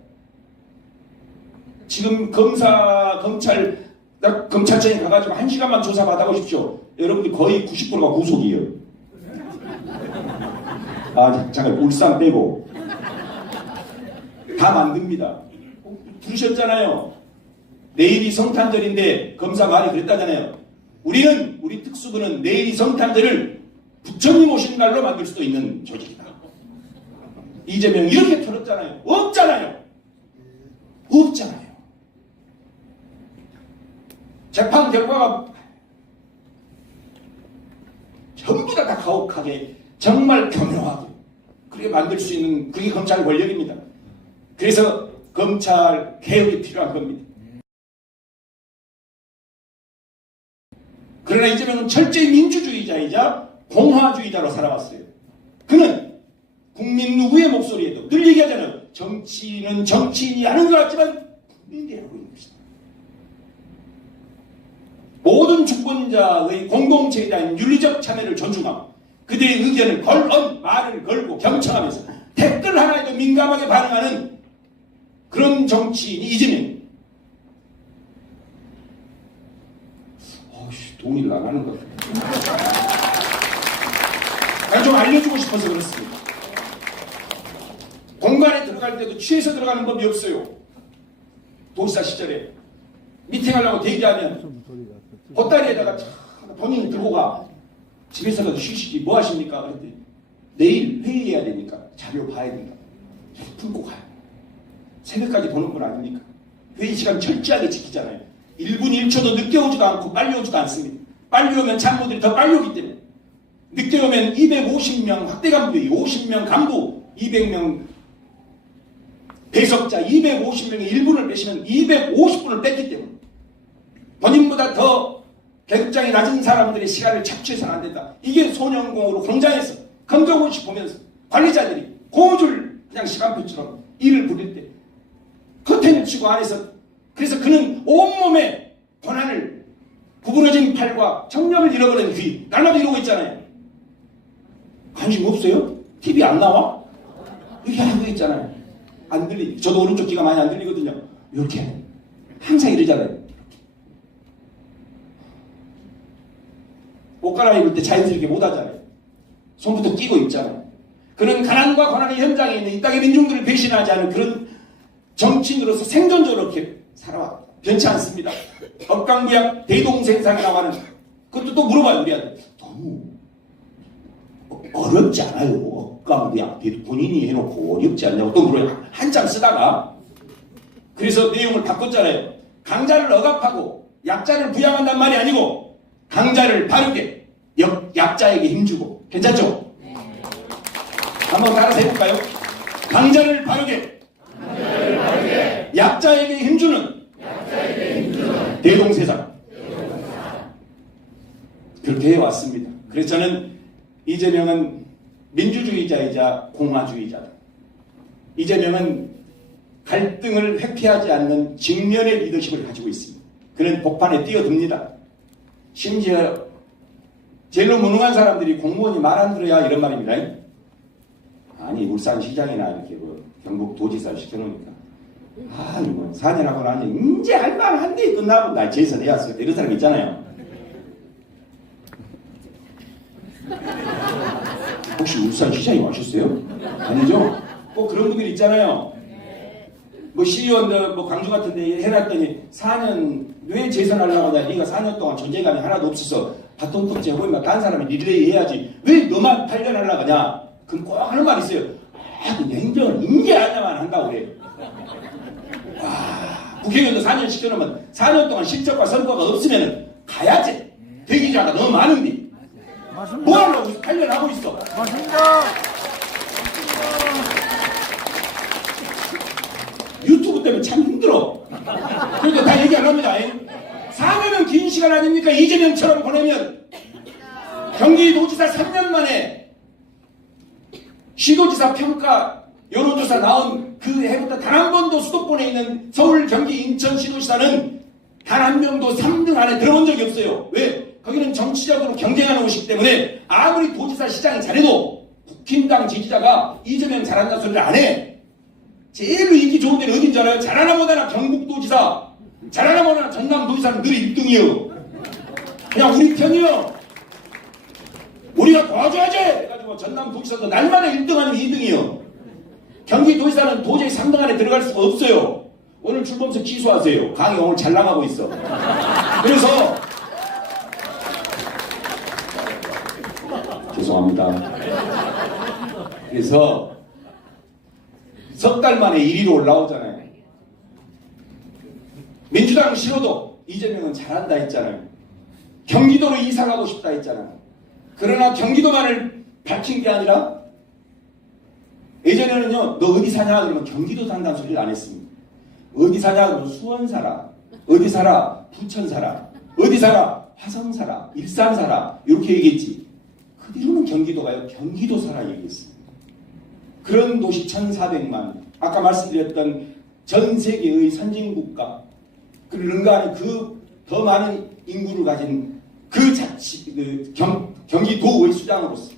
지금 검찰청에 가가지고 1시간만 조사 받아보십시오. 여러분들 거의 90%가 구속이에요. 잠깐 울산 빼고 다 만듭니다. 들으셨잖아요. 내일이 성탄절인데 검사 말이 그랬다잖아요. 우리 특수부는 내일이 성탄절을 부처님 오신 날로 만들 수도 있는 조직이다. 이재명 이렇게 털었잖아요. 없잖아요. 재판 결과가 전부 다 가혹하게 정말 교묘하게 그렇게 만들 수 있는 그게 검찰 권력입니다. 그래서 검찰 개혁이 필요한 겁니다. 그러나 이재명은 철저히 민주주의자이자 공화주의자로 살아왔어요. 그는 국민 누구의 목소리에도 늘 얘기하잖아요. 정치인은 정치인이 하는 것 같지만 국민들이 하고 있는 것이다. 모든 주권자의 공동체에 대한 윤리적 참여를 존중하고 그들의 의견을 말을 걸고 경청하면서 댓글 하나에도 민감하게 반응하는 그런 정치인이 이재명. 동의를 안 하는 것 같아요. 좀 알려주고 싶어서 그렇습니다. 공간에 들어갈 때도 취해서 들어가는 법이 없어요. 도지사 시절에 미팅하려고 대기하면 보따리에다가 본인이 들고 가. 집에서라도 쉬시기 뭐 하십니까? 그랬더니 내일 회의해야 되니까 자료 봐야 된다. 품고 가요. 새벽까지 보는 건 아닙니까? 회의 시간 철저하게 지키잖아요. 1분 1초도 늦게 오지도 않고 빨리 오지도 않습니다. 빨리 오면 참모들이 더 빨리 오기 때문에. 늦게 오면 250명 확대 간부, 50명 간부, 200명 배석자, 250명의 1분을 빼시면 250분을 뺐기 때문에 본인보다 더 계급장이 낮은 사람들의 시간을 착취해서는 안 된다. 이게 소년공으로 공장에서 검정고시 보면서 관리자들이 고무줄 그냥 시간표처럼 일을 부릴 때 커튼을 치고 안에서 그래서 그는 온몸에 권한을 구부러진 팔과 청력을 잃어버린 귀 날마다 이러고 있잖아요. 관심 없어요? TV 안 나와? 이렇게 하고 있잖아요. 안 들리. 저도 오른쪽 귀가 많이 안 들리거든요. 이렇게 항상 이러잖아요. 옷 갈아입을 때 자연스럽게 못 하잖아요. 손부터 끼고 있잖아요. 그는 가난과 권한의 현장에 있는 이 땅의 민중들을 배신하지 않은 그런 정치인으로서 생존적으로 이렇게 살아왔다. 변치 않습니다. 억강부약 대동생상이라고 하는 그것도 또 물어봐요. 우리한테. 너무 어렵지 않아요. 억강부약 본인이 해놓고 어렵지 않냐고 또 물어요. 한참 쓰다가 그래서 내용을 바꿨잖아요. 강자를 억압하고 약자를 부양한단 말이 아니고 강자를 바르게 약자에게 힘주고. 괜찮죠? 네. 한번 따라서 해볼까요? 강자를 바르게, 약자에게 힘주는 대동세상. 그렇게 해왔습니다. 그래서 저는 이재명은 민주주의자이자 공화주의자다. 이재명은 갈등을 회피하지 않는 직면의 리더십을 가지고 있습니다. 그는 복판에 뛰어듭니다. 심지어 제일로 무능한 사람들이 공무원이 말 안 들어야 이런 말입니다. 아니 울산시장이나 이렇게 뭐 경북도지사를 시켜놓으니까 이거 4년 하고 나니 이제 할만한데 끝나고 날 재선해야 했을 때 이런 사람 있잖아요. 혹시 울산시장이 와셨어요? 아니죠? 꼭 그런 분들 있잖아요. 뭐 시의원들 뭐 광주 같은 데 해놨더니 4년 왜 재선하려고 하냐. 네가 4년 동안 존재감이 하나도 없어서 바통통째 해보면 다른 사람이 리레이 해야지 왜 너만 8년 하려고 하냐. 그럼 꼭 하는 말이 있어요. 근데 행정을 인제 하냐만 한다고 그래요. 와, 국회의원도 4년 시켜놓으면 4년 동안 실적과 성과가 없으면 가야지. 대기자가 너무 많은데 뭐 하려고 8년 하고 있어. 맞습니다. 유튜브 때문에 참 힘들어. 그런데 다 얘기 안 합니다. 4년은 긴 시간 아닙니까? 이재명처럼 보내면 경기도지사 3년 만에 시도지사 평가 여론조사 나온 그 해부터 단 한 번도 수도권에 있는 서울, 경기, 인천 시도지사는 단 한 명도 3등 안에 들어본 적이 없어요. 왜? 거기는 정치적으로 경쟁하는 곳이기 때문에 아무리 도지사 시장이 잘해도 국힘당 지지자가 이재명 잘한다 소리를 안 해. 제일로 인기 좋은 데는 어딘지 알아요? 잘하나 못하나 경북도지사, 잘하나 못하나 전남도지사는 늘 1등이요. 그냥 우리 편이요. 우리가 도와줘야지 해가지고 전남도지사도 날마다 1등 아니면 2등이요. 경기도지사는 도저히 3등 안에 들어갈 수가 없어요. 오늘 출범서 취소하세요. 강의 오늘 잘 나가고 있어. 그래서 죄송합니다. 그래서 석 달 만에 1위로 올라오잖아요. 민주당 싫어도 이재명은 잘한다 했잖아요. 경기도로 이사 가고 싶다 했잖아요. 그러나 경기도만을 밝힌 게 아니라 예전에는요, 너 어디 사냐 그러면 경기도 산다는 소리를 안 했습니다. 어디 사냐 그러면 수원 살아, 어디 살아, 부천 살아, 어디 살아, 화성 살아, 일산 살아 이렇게 얘기했지. 그 뒤로는 경기도가요, 경기도 살아 얘기했습니다. 그런 도시 1,400만, 아까 말씀드렸던 전 세계의 선진국가, 그런가 하는 그 더 많은 인구를 가진 그 경기도의 수장으로서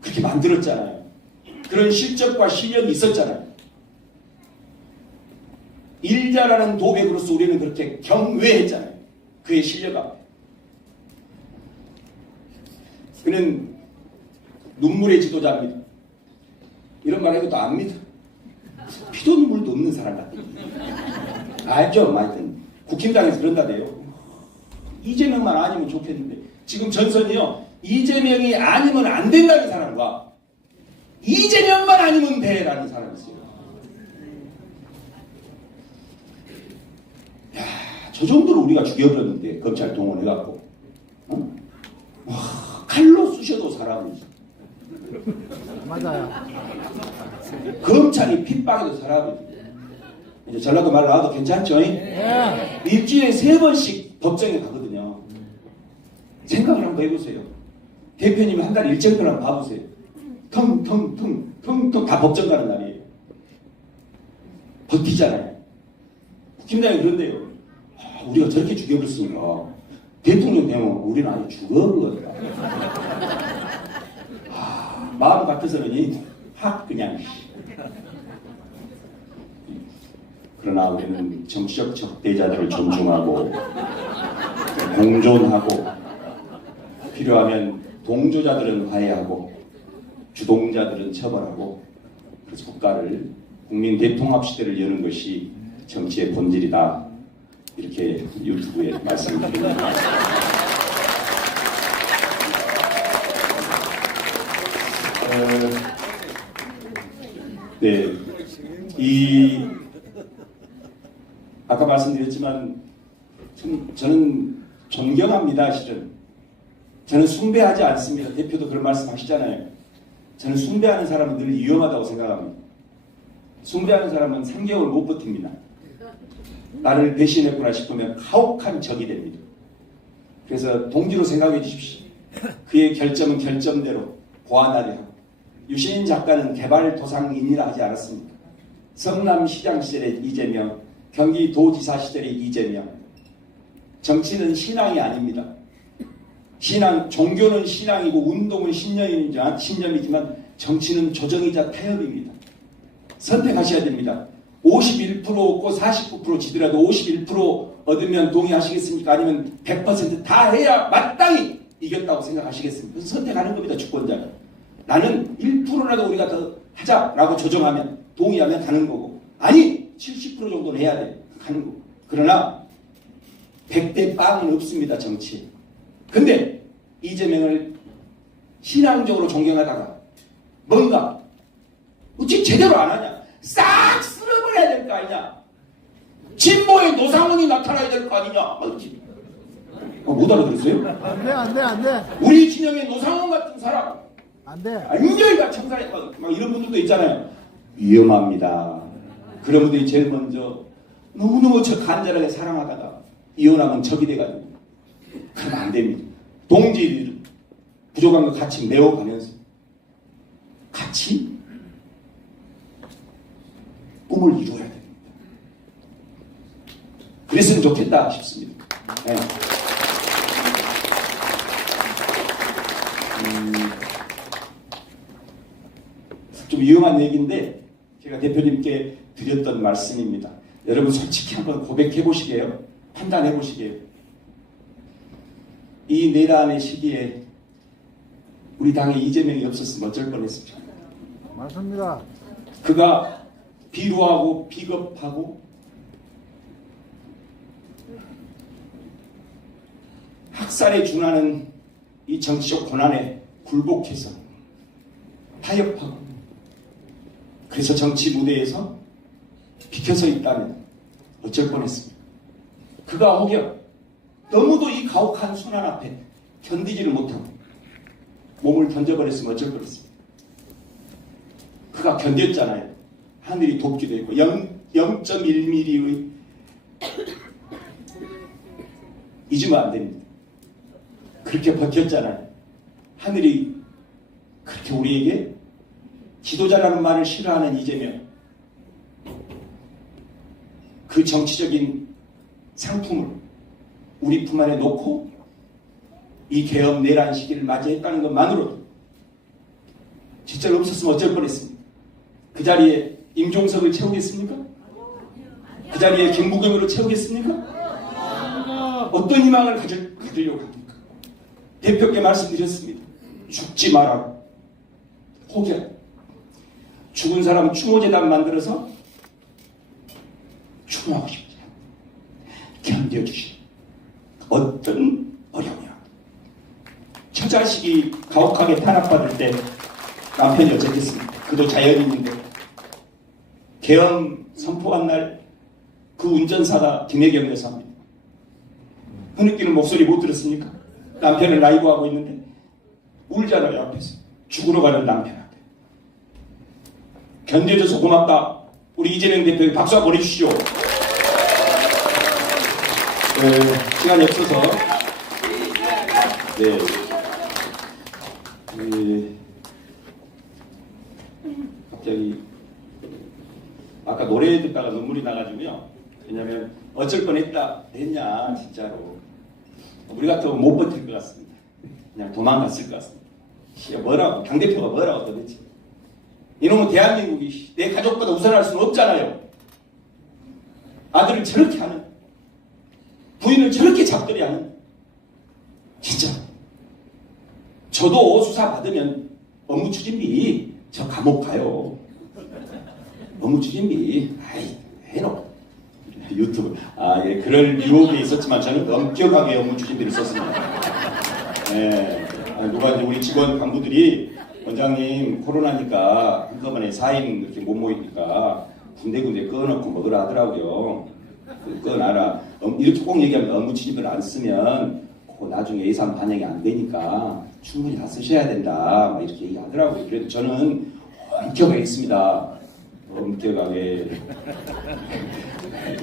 그렇게 만들었잖아요. 그런 실적과 실력이 있었잖아요. 일자라는 도백으로서 우리는 그렇게 경외했잖아요. 그의 실력 앞에. 그는 눈물의 지도자입니다. 이런 말 해도 압니다. 피도 눈물도 없는 사람 같아요. 알죠? 하여튼 국힘당에서 그런다대요. 이재명만 아니면 좋겠는데 지금 전선이요. 이재명이 아니면 안 된다는 사람과 이재명만 아니면 돼라는 사람이 있어요. 야, 저 정도로 우리가 죽여버렸는데 검찰 동원해갖고 와, 칼로 쑤셔도 사람이지. 맞아요. 검찰이 핍박해도 사람이지. 이제 전라도 말 나와도 괜찮죠? 예. 일주일에 3번씩 법정에 가거든요. 생각을 한번 해보세요. 대표님이 한 달에 일정을 한번 봐보세요. 텅텅텅텅텅 다 법정 가는 날이에요. 버티잖아요. 국힘당이 그런데요. 아, 우리가 저렇게 죽여버렸으니까 대통령 되면 우리는 아예 죽어버렸다. 아, 마음 같아서는 확 그냥. 그러나 우리는 정치적 적대자들을 존중하고 공존하고 필요하면 동조자들은 화해하고 주동자들은 처벌하고 그래서 국가를 국민 대통합 시대를 여는 것이 정치의 본질이다. 이렇게 유튜브에 말씀드립니다. 네, 아까 말씀드렸지만 저는 존경합니다. 실은 저는 숭배하지 않습니다. 대표도 그런 말씀하시잖아요. 저는 숭배하는 사람은 늘 위험하다고 생각합니다. 숭배하는 사람은 3개월 못 버팁니다. 나를 배신했구나 싶으면 가혹한 적이 됩니다. 그래서 동지로 생각해 주십시오. 그의 결점은 결점대로 보완하려 하고 유시인 작가는 개발도상인이라 하지 않았습니까? 성남시장 시절의 이재명, 경기도지사 시절의 이재명. 정치는 신앙이 아닙니다. 종교는 신앙이고 운동은 신념이지만 정치는 조정이자 타협입니다. 선택하셔야 됩니다. 51% 얻고 49% 지더라도 51% 얻으면 동의하시겠습니까? 아니면 100% 다 해야 마땅히 이겼다고 생각하시겠습니까? 그래서 선택하는 겁니다. 주권자가. 나는 1%라도 우리가 더 하자라고 조정하면 동의하면 가는 거고 아니 70% 정도는 해야 돼. 가는 거고. 그러나 100대 빵은 없습니다. 정치에. 근데 이재명을 신앙적으로 존경하다가 뭔가 어찌 제대로 안 하냐. 싹 쓸어버려야 될 거 아니냐. 진보의 노상원이 나타나야 될 거 아니냐. 못 알아들었어요? 안 돼. 우리 진영의 노상원 같은 사람 안 돼. 완전히 다 청산해 막 이런 분들도 있잖아요. 위험합니다. 그런 분들이 제일 먼저 너무너무 저 간절하게 사랑하다가 이혼하면 적이 돼가지고 그러면 안 됩니다. 동지들 부족한 거 같이 메워가면서 같이 꿈을 이루어야 됩니다. 그랬으면 좋겠다 싶습니다. 네. 좀 위험한 얘기인데 제가 대표님께 드렸던 말씀입니다. 여러분 솔직히 한번 고백해 보시게요. 판단해 보시게요. 이 내란의 시기에 우리 당에 이재명이 없었으면 어쩔 뻔했습니까? 맞습니다. 그가 비루하고 비겁하고 학살에 준하는 이 정치적 고난에 굴복해서 타협하고 그래서 정치 무대에서 비켜서 있다면 어쩔 뻔했습니까? 그가 혹여 너무도 이 가혹한 순환 앞에 견디지를 못하고 몸을 던져버렸으면 어쩔 뻔했습니까? 그가 견뎠잖아요. 하늘이 돕기도 했고 0.1mm의 잊으면 안 됩니다. 그렇게 버텼잖아요. 하늘이 그렇게 우리에게 지도자라는 말을 싫어하는 이재명 그 정치적인 상품을 우리 품 안에 놓고 이 계엄 내란 시기를 맞이했다는 것만으로도 진짜로 없었으면 어쩔 뻔했습니다. 그 자리에 임종석을 채우겠습니까? 그 자리에 김부겸으로 채우겠습니까? 어떤 희망을 가지려고 합니까? 대표께 말씀드렸습니다. 죽지 마라. 혹여 죽은 사람 추모재단 만들어서 추모하고 싶지 않다. 견뎌주시 어떤 어려움이야. 처자식이 가혹하게 탄압받을 때 남편이 어쨌겠습니까? 그도 자연인인데 계엄 선포한 날 그 운전사가 김혜경 여사입니다. 흐느끼는 목소리 못 들었습니까? 남편을 라이브하고 있는데 울잖아요. 앞에서 죽으러 가는 남편한테. 견뎌줘서 고맙다. 우리 이재명 대표에게 박수 한번 보내주시죠. 시간이 없어서 갑자기 아까 노래 듣다가 눈물이 나가지고요. 왜냐면 어쩔 뻔했다 했냐 진짜로 우리 같으면 못 버틸 것 같습니다. 그냥 도망갔을 것 같습니다. 뭐라고 당대표가 뭐라고 도대체 이놈은 대한민국이 내 가족보다 우선할 수는 없잖아요. 아들을 저렇게 하는 부인을 저렇게 잡들이 하는 진짜 저도 수사 받으면 업무추진비 저 감옥 가요. 업무추진비 아이 해놓고 유튜브 예 그럴 유혹이 있었지만 저는 엄격하게 업무추진비를 썼습니다. 예 누가 이제 우리 직원 간부들이 원장님 코로나니까 한꺼번에 4인 이렇게 못 모이니까 군데군데 꺼놓고 먹으라 하더라고요. 꺼놔라. 이렇게 꼭 얘기하면 업무추진비를 안 쓰면 나중에 예산 반영이 안 되니까 충분히 다 쓰셔야 된다. 막 이렇게 얘기하더라고요. 그래도 저는 엄격하게 했습니다. 엄격하게.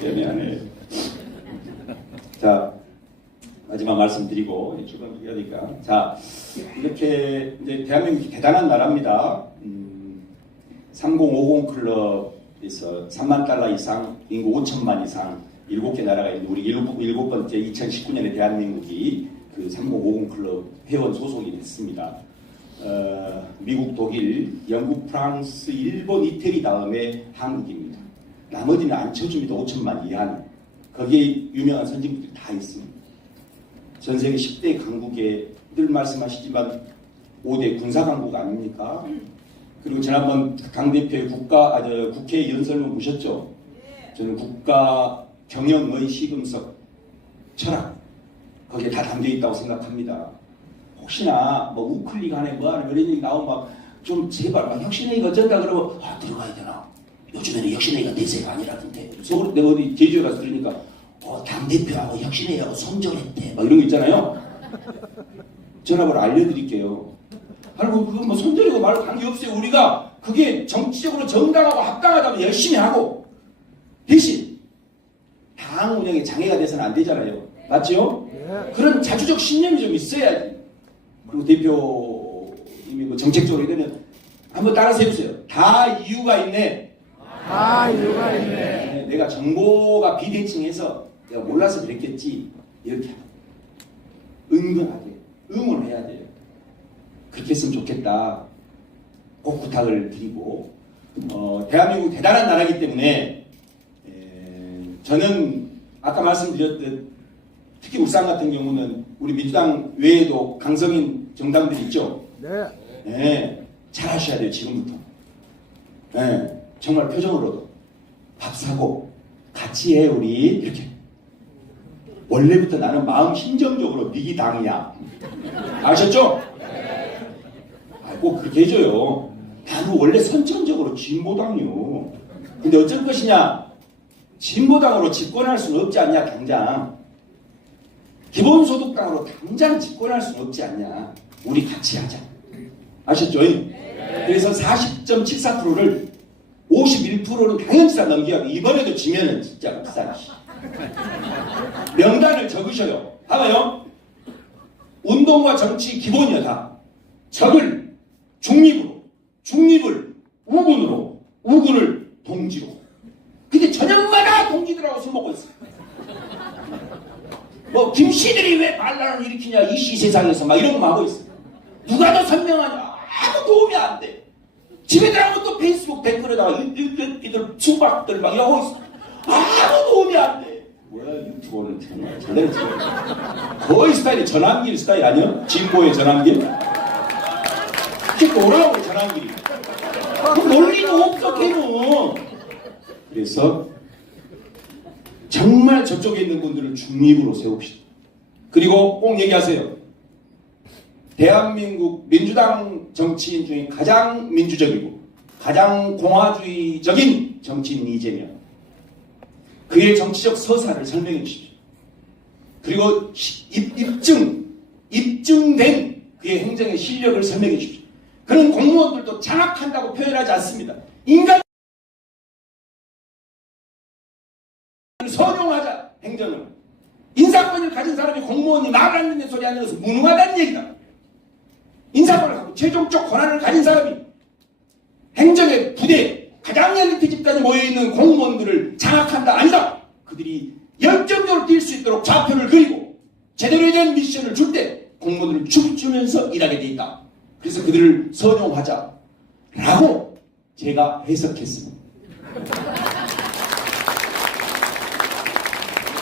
미안해. 자, 마지막 말씀드리고 출발해야 되니까. 자, 이렇게 이제 대한민국이 대단한 나라입니다. 3050 클럽에서 3만 달러 이상, 인구 5천만 이상 7개 나라가 있는데 우리 7번째 2019년에 대한민국이 그 3050 클럽 회원 소속이 됐습니다. 미국, 독일, 영국, 프랑스, 일본, 이태리 다음에 한국입니다. 나머지는 안 쳐줍니다. 5천만 이하는. 거기에 유명한 선진국들이 다 있습니다. 전 세계 10대 강국에 늘 말씀하시지만 5대 군사 강국 아닙니까? 그리고 지난번 강 대표의 국회 연설문 보셨죠? 저는 국가 경영의 시금석 철학 거기에 다 담겨 있다고 생각합니다. 혹시나 뭐 우클릭 안에 뭐하는 이런 얘기 나오면 막 좀 제발 막 혁신회의가 어쩐다 그러면 들어가야 되나? 요즘에는 혁신회의가 대세가 아니라던데. 서울 내가 어디 제주에 가서 들으니까 당대표하고 혁신회의하고 손절했대 막 이런 거 있잖아요. 전화번호 알려드릴게요. 아이고 그거 뭐 손절이고 말고 관계없어요. 우리가 그게 정치적으로 정당하고 합당하다면 열심히 하고 대신 당 운영에 장애가 돼서는 안 되잖아요. 맞죠? 네. 그런 자주적 신념이 좀 있어야지. 그리고 대표님이 뭐 정책적으로 이러면 한번 따라서 해보세요. 다 이유가 있네. 다 이유가 있네. 내가 정보가 비대칭해서 내가 몰라서 그랬겠지. 이렇게 은근하게 응원해야 돼요. 그렇게 했으면 좋겠다. 꼭 부탁을 드리고 대한민국 대단한 나라이기 때문에 저는 아까 말씀드렸듯 특히 울산 같은 경우는 우리 민주당 외에도 강성인 정당들이 있죠. 네. 네, 잘 하셔야 돼요. 지금부터. 네, 정말 표정으로도 밥 사고 같이 해 우리 이렇게. 원래부터 나는 마음 심정적으로 미기 당이야. 아셨죠? 꼭 그렇게 해줘요. 나는 원래 선천적으로 진보당이요. 근데 어쩔 것이냐? 진보당으로 집권할 수는 없지 않냐 당장. 기본소득당으로 당장 집권할 수는 없지 않냐. 우리 같이 하자. 아셨죠? 그래서 40.74%를 51%는 당연히 다 넘겨야 돼. 이번에도 지면은 진짜 묵사지. 명단을 적으셔요. 봐봐요. 운동과 정치 기본이야 다. 적을 중립으로, 중립을 우군으로, 우군을 동지로. 근데 저녁마다 동지들하고 술 먹고 있어. 뭐 김씨들이 왜 반란을 일으키냐 이 시세상에서 막 이런 거 하고 있어. 누가 더 선명하냐? 아무 도움이 안 돼. 집에 들어가면 또 페이스북 댓글에다가 이들 수박들 막 이러고 있어. 아무 도움이 안 돼. 뭐야 유튜버는 정말 제대로 찍어. 거의 스타일이 전환길 스타일 아니야? 진보의 전환길? 뭐라고 전환길이? 그 논리는 없어 걔는. 그래서 정말 저쪽에 있는 분들을 중립으로 세웁시다. 그리고 꼭 얘기하세요. 대한민국 민주당 정치인 중에 가장 민주적이고 가장 공화주의적인 정치인 이재명. 그의 정치적 서사를 설명해 주십시오. 그리고 입증 입증된 그의 행정의 실력을 설명해 주십시오. 그런 공무원들도 장악한다고 표현하지 않습니다. 인간 선용하자. 행정을 인사권을 가진 사람이 공무원이 말 안 듣는 소리 안 들어서 무능하다는 얘기다. 인사권을 갖고 최종적 권한을 가진 사람이 행정의 부대 가장 엘리트 집단이 모여있는 공무원들을 장악한다. 아니다. 그들이 열정적으로 뛸 수 있도록 좌표를 그리고 제대로 된 미션을 줄 때 공무원들을 춤추면서 일하게 돼 있다. 그래서 그들을 선용하자 라고 제가 해석했습니다.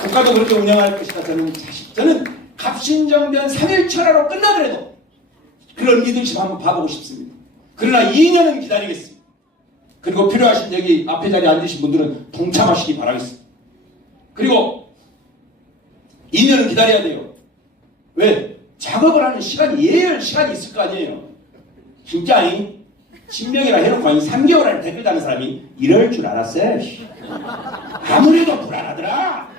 국가도 그렇게 운영할 것이다. 저는 갑신정변 3.1천하로 끝나더라도 그런 리더십 한번 봐보고 싶습니다. 그러나 2년은 기다리겠습니다. 그리고 필요하신 여기 앞에 자리에 앉으신 분들은 동참하시기 바라겠습니다. 그리고 2년은 기다려야 돼요. 왜? 작업을 하는 시간이 예열 시간이 있을 거 아니에요. 진짜 신명이라 해놓고 3개월 안에 댓글 다는 사람이 이럴 줄 알았어요. 아무래도 불안하더라.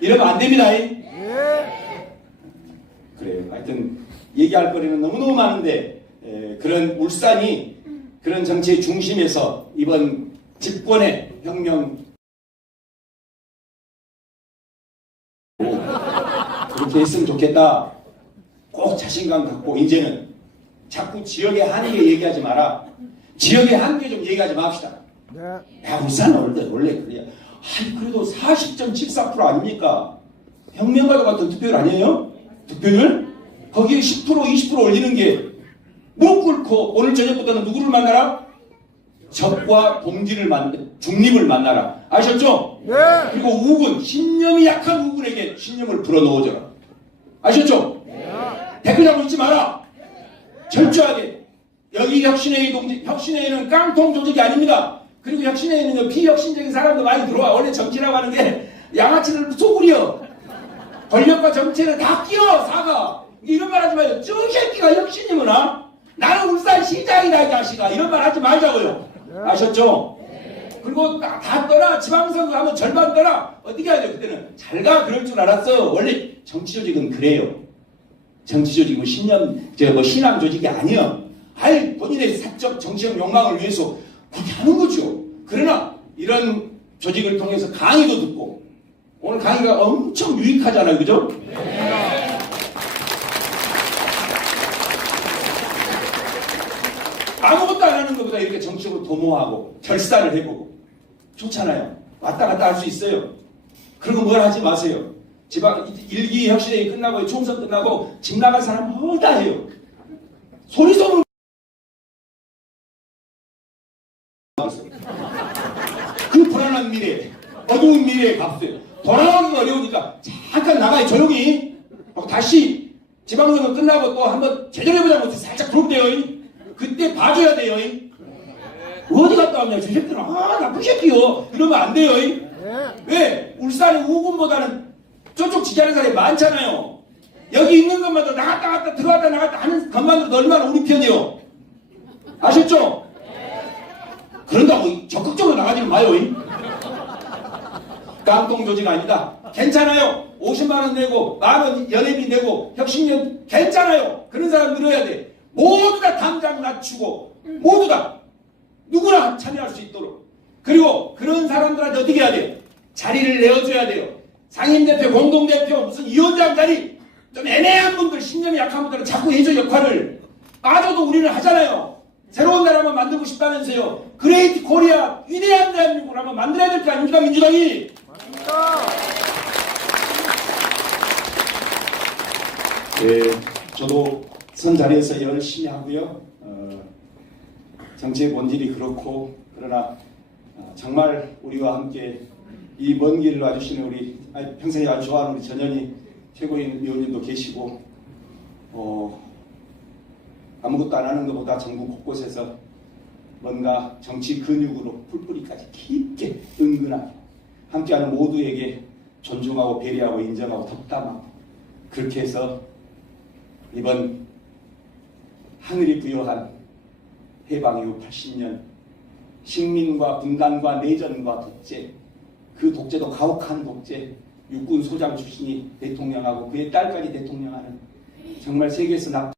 이러면 안 됩니다. 그래요. 하여튼 얘기할 거리는 너무너무 많은데 그런 울산이 그런 정치의 중심에서 이번 집권의 혁명 그렇게 했으면 좋겠다. 꼭 자신감 갖고 이제는 자꾸 지역의 한계 얘기하지 마라. 지역의 한계 좀 얘기하지 맙시다. 야, 울산은 원래 그래야. 그래도 40.74% 아닙니까? 혁명가도 같은 득표율 아니에요? 득표율? 거기에 10% 20% 올리는 게 못 꿇고 오늘 저녁부터는 누구를 만나라? 적과 동지를 중립을 만나라. 아셨죠? 네. 그리고 우군, 신념이 약한 우군에게 신념을 불어넣어줘라. 아셨죠? 네. 댓글하고 있지 마라. 철저하게. 여기 혁신회의 동지, 혁신회의는 깡통 조직이 아닙니다. 그리고 혁신회의는 비혁신적인 사람도 많이 들어와. 원래 정치라고 하는 게 양아치를 소구려. 권력과 정치를 다 끼워, 사가. 이런 말 하지 마요. 저 새끼가 혁신이구나. 나는 울산시장이다, 이 자식아. 이런 말 하지 말자고요. 아셨죠? 그리고 다 떠나. 지방선거 하면 절반 떠나. 어떻게 하죠? 그때는 잘 가. 그럴 줄 알았어. 원래 정치 조직은 그래요. 정치 조직은 신앙 조직이 아니야. 본인의 사적 정치적 욕망을 위해서 그렇게 하는 거죠. 그러나 이런 조직을 통해서 강의도 듣고 오늘 강의가 엄청 유익하잖아요. 그죠? 아무것도 안 하는 것보다 이렇게 정치적으로 도모하고 결사를 해보고 좋잖아요. 왔다 갔다 할 수 있어요. 그리고 뭘 하지 마세요. 지방 1기 혁신회의 끝나고 총선 끝나고 집 나갈 사람 다 해요. 소리 소문 그 불안한 미래, 어두운 미래에 값어요. 돌아가기가 어려우니까 잠깐 나가요. 조용히. 다시 지방선거 끝나고 또 한번 제대로 해보자고 살짝 들어올게요. 그때 봐줘야 돼요. 어디 갔다 왔냐, 저 새끼는. 나쁜 새끼요. 이러면 안 돼요. 왜? 울산의 우군보다는 저쪽 지지하는 사람이 많잖아요. 여기 있는 것만도 나갔다 갔다 들어갔다 나갔다 하는 것만으로도 얼마나 우리 편이요. 아셨죠? 그런다고 적극적으로 나가지 마요. 깡통 조직 아니다. 괜찮아요. 50만원 내고 만원 연회비 내고 혁신연 괜찮아요. 그런 사람 늘어야 돼. 모두 다 당장 낮추고 모두 다 누구나 참여할 수 있도록. 그리고 그런 사람들한테 어떻게 해야 돼요? 자리를 내어줘야 돼요. 상임대표, 공동대표, 무슨 위원장 자리 좀 애매한 분들, 신념이 약한 분들은 자꾸 해줘 역할을. 빠져도 우리는 하잖아요. 새로운 나라만 만들고 싶다면서요. 그레이트 코리아, 위대한 대한민국을 한번 만들어야 될 거 아닙니까, 민주당이? 예, 저도 선 자리에서 열심히 하고요. 정치의 본질이 그렇고, 그러나 정말 우리와 함께 이 먼 길을 와주시는 우리 평생에 아주 좋아하는 우리 전현희 최고위원 의원님도 계시고, 아무것도 안 하는 것보다 전국 곳곳에서 뭔가 정치 근육으로 풀뿌리까지 깊게 은근하게 함께하는 모두에게 존중하고 배려하고 인정하고 덕담하고 그렇게 해서 이번 하늘이 부여한 해방 이후 80년 식민과 분단과 내전과 독재, 그 독재도 가혹한 독재, 육군 소장 출신이 대통령하고 그의 딸까지 대통령하는 정말 세계에서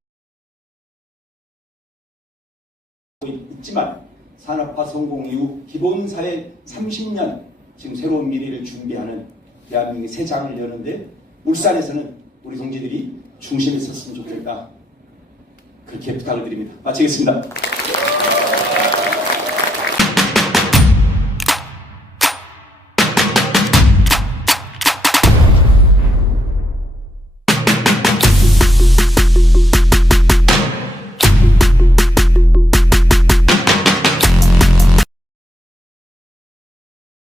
있지만 산업화 성공 이후 기본사회 30년 지금 새로운 미래를 준비하는 대한민국의 새 장을 여는데 울산에서는 우리 동지들이 중심에 섰으면 좋겠다. 그렇게 부탁을 드립니다. 마치겠습니다.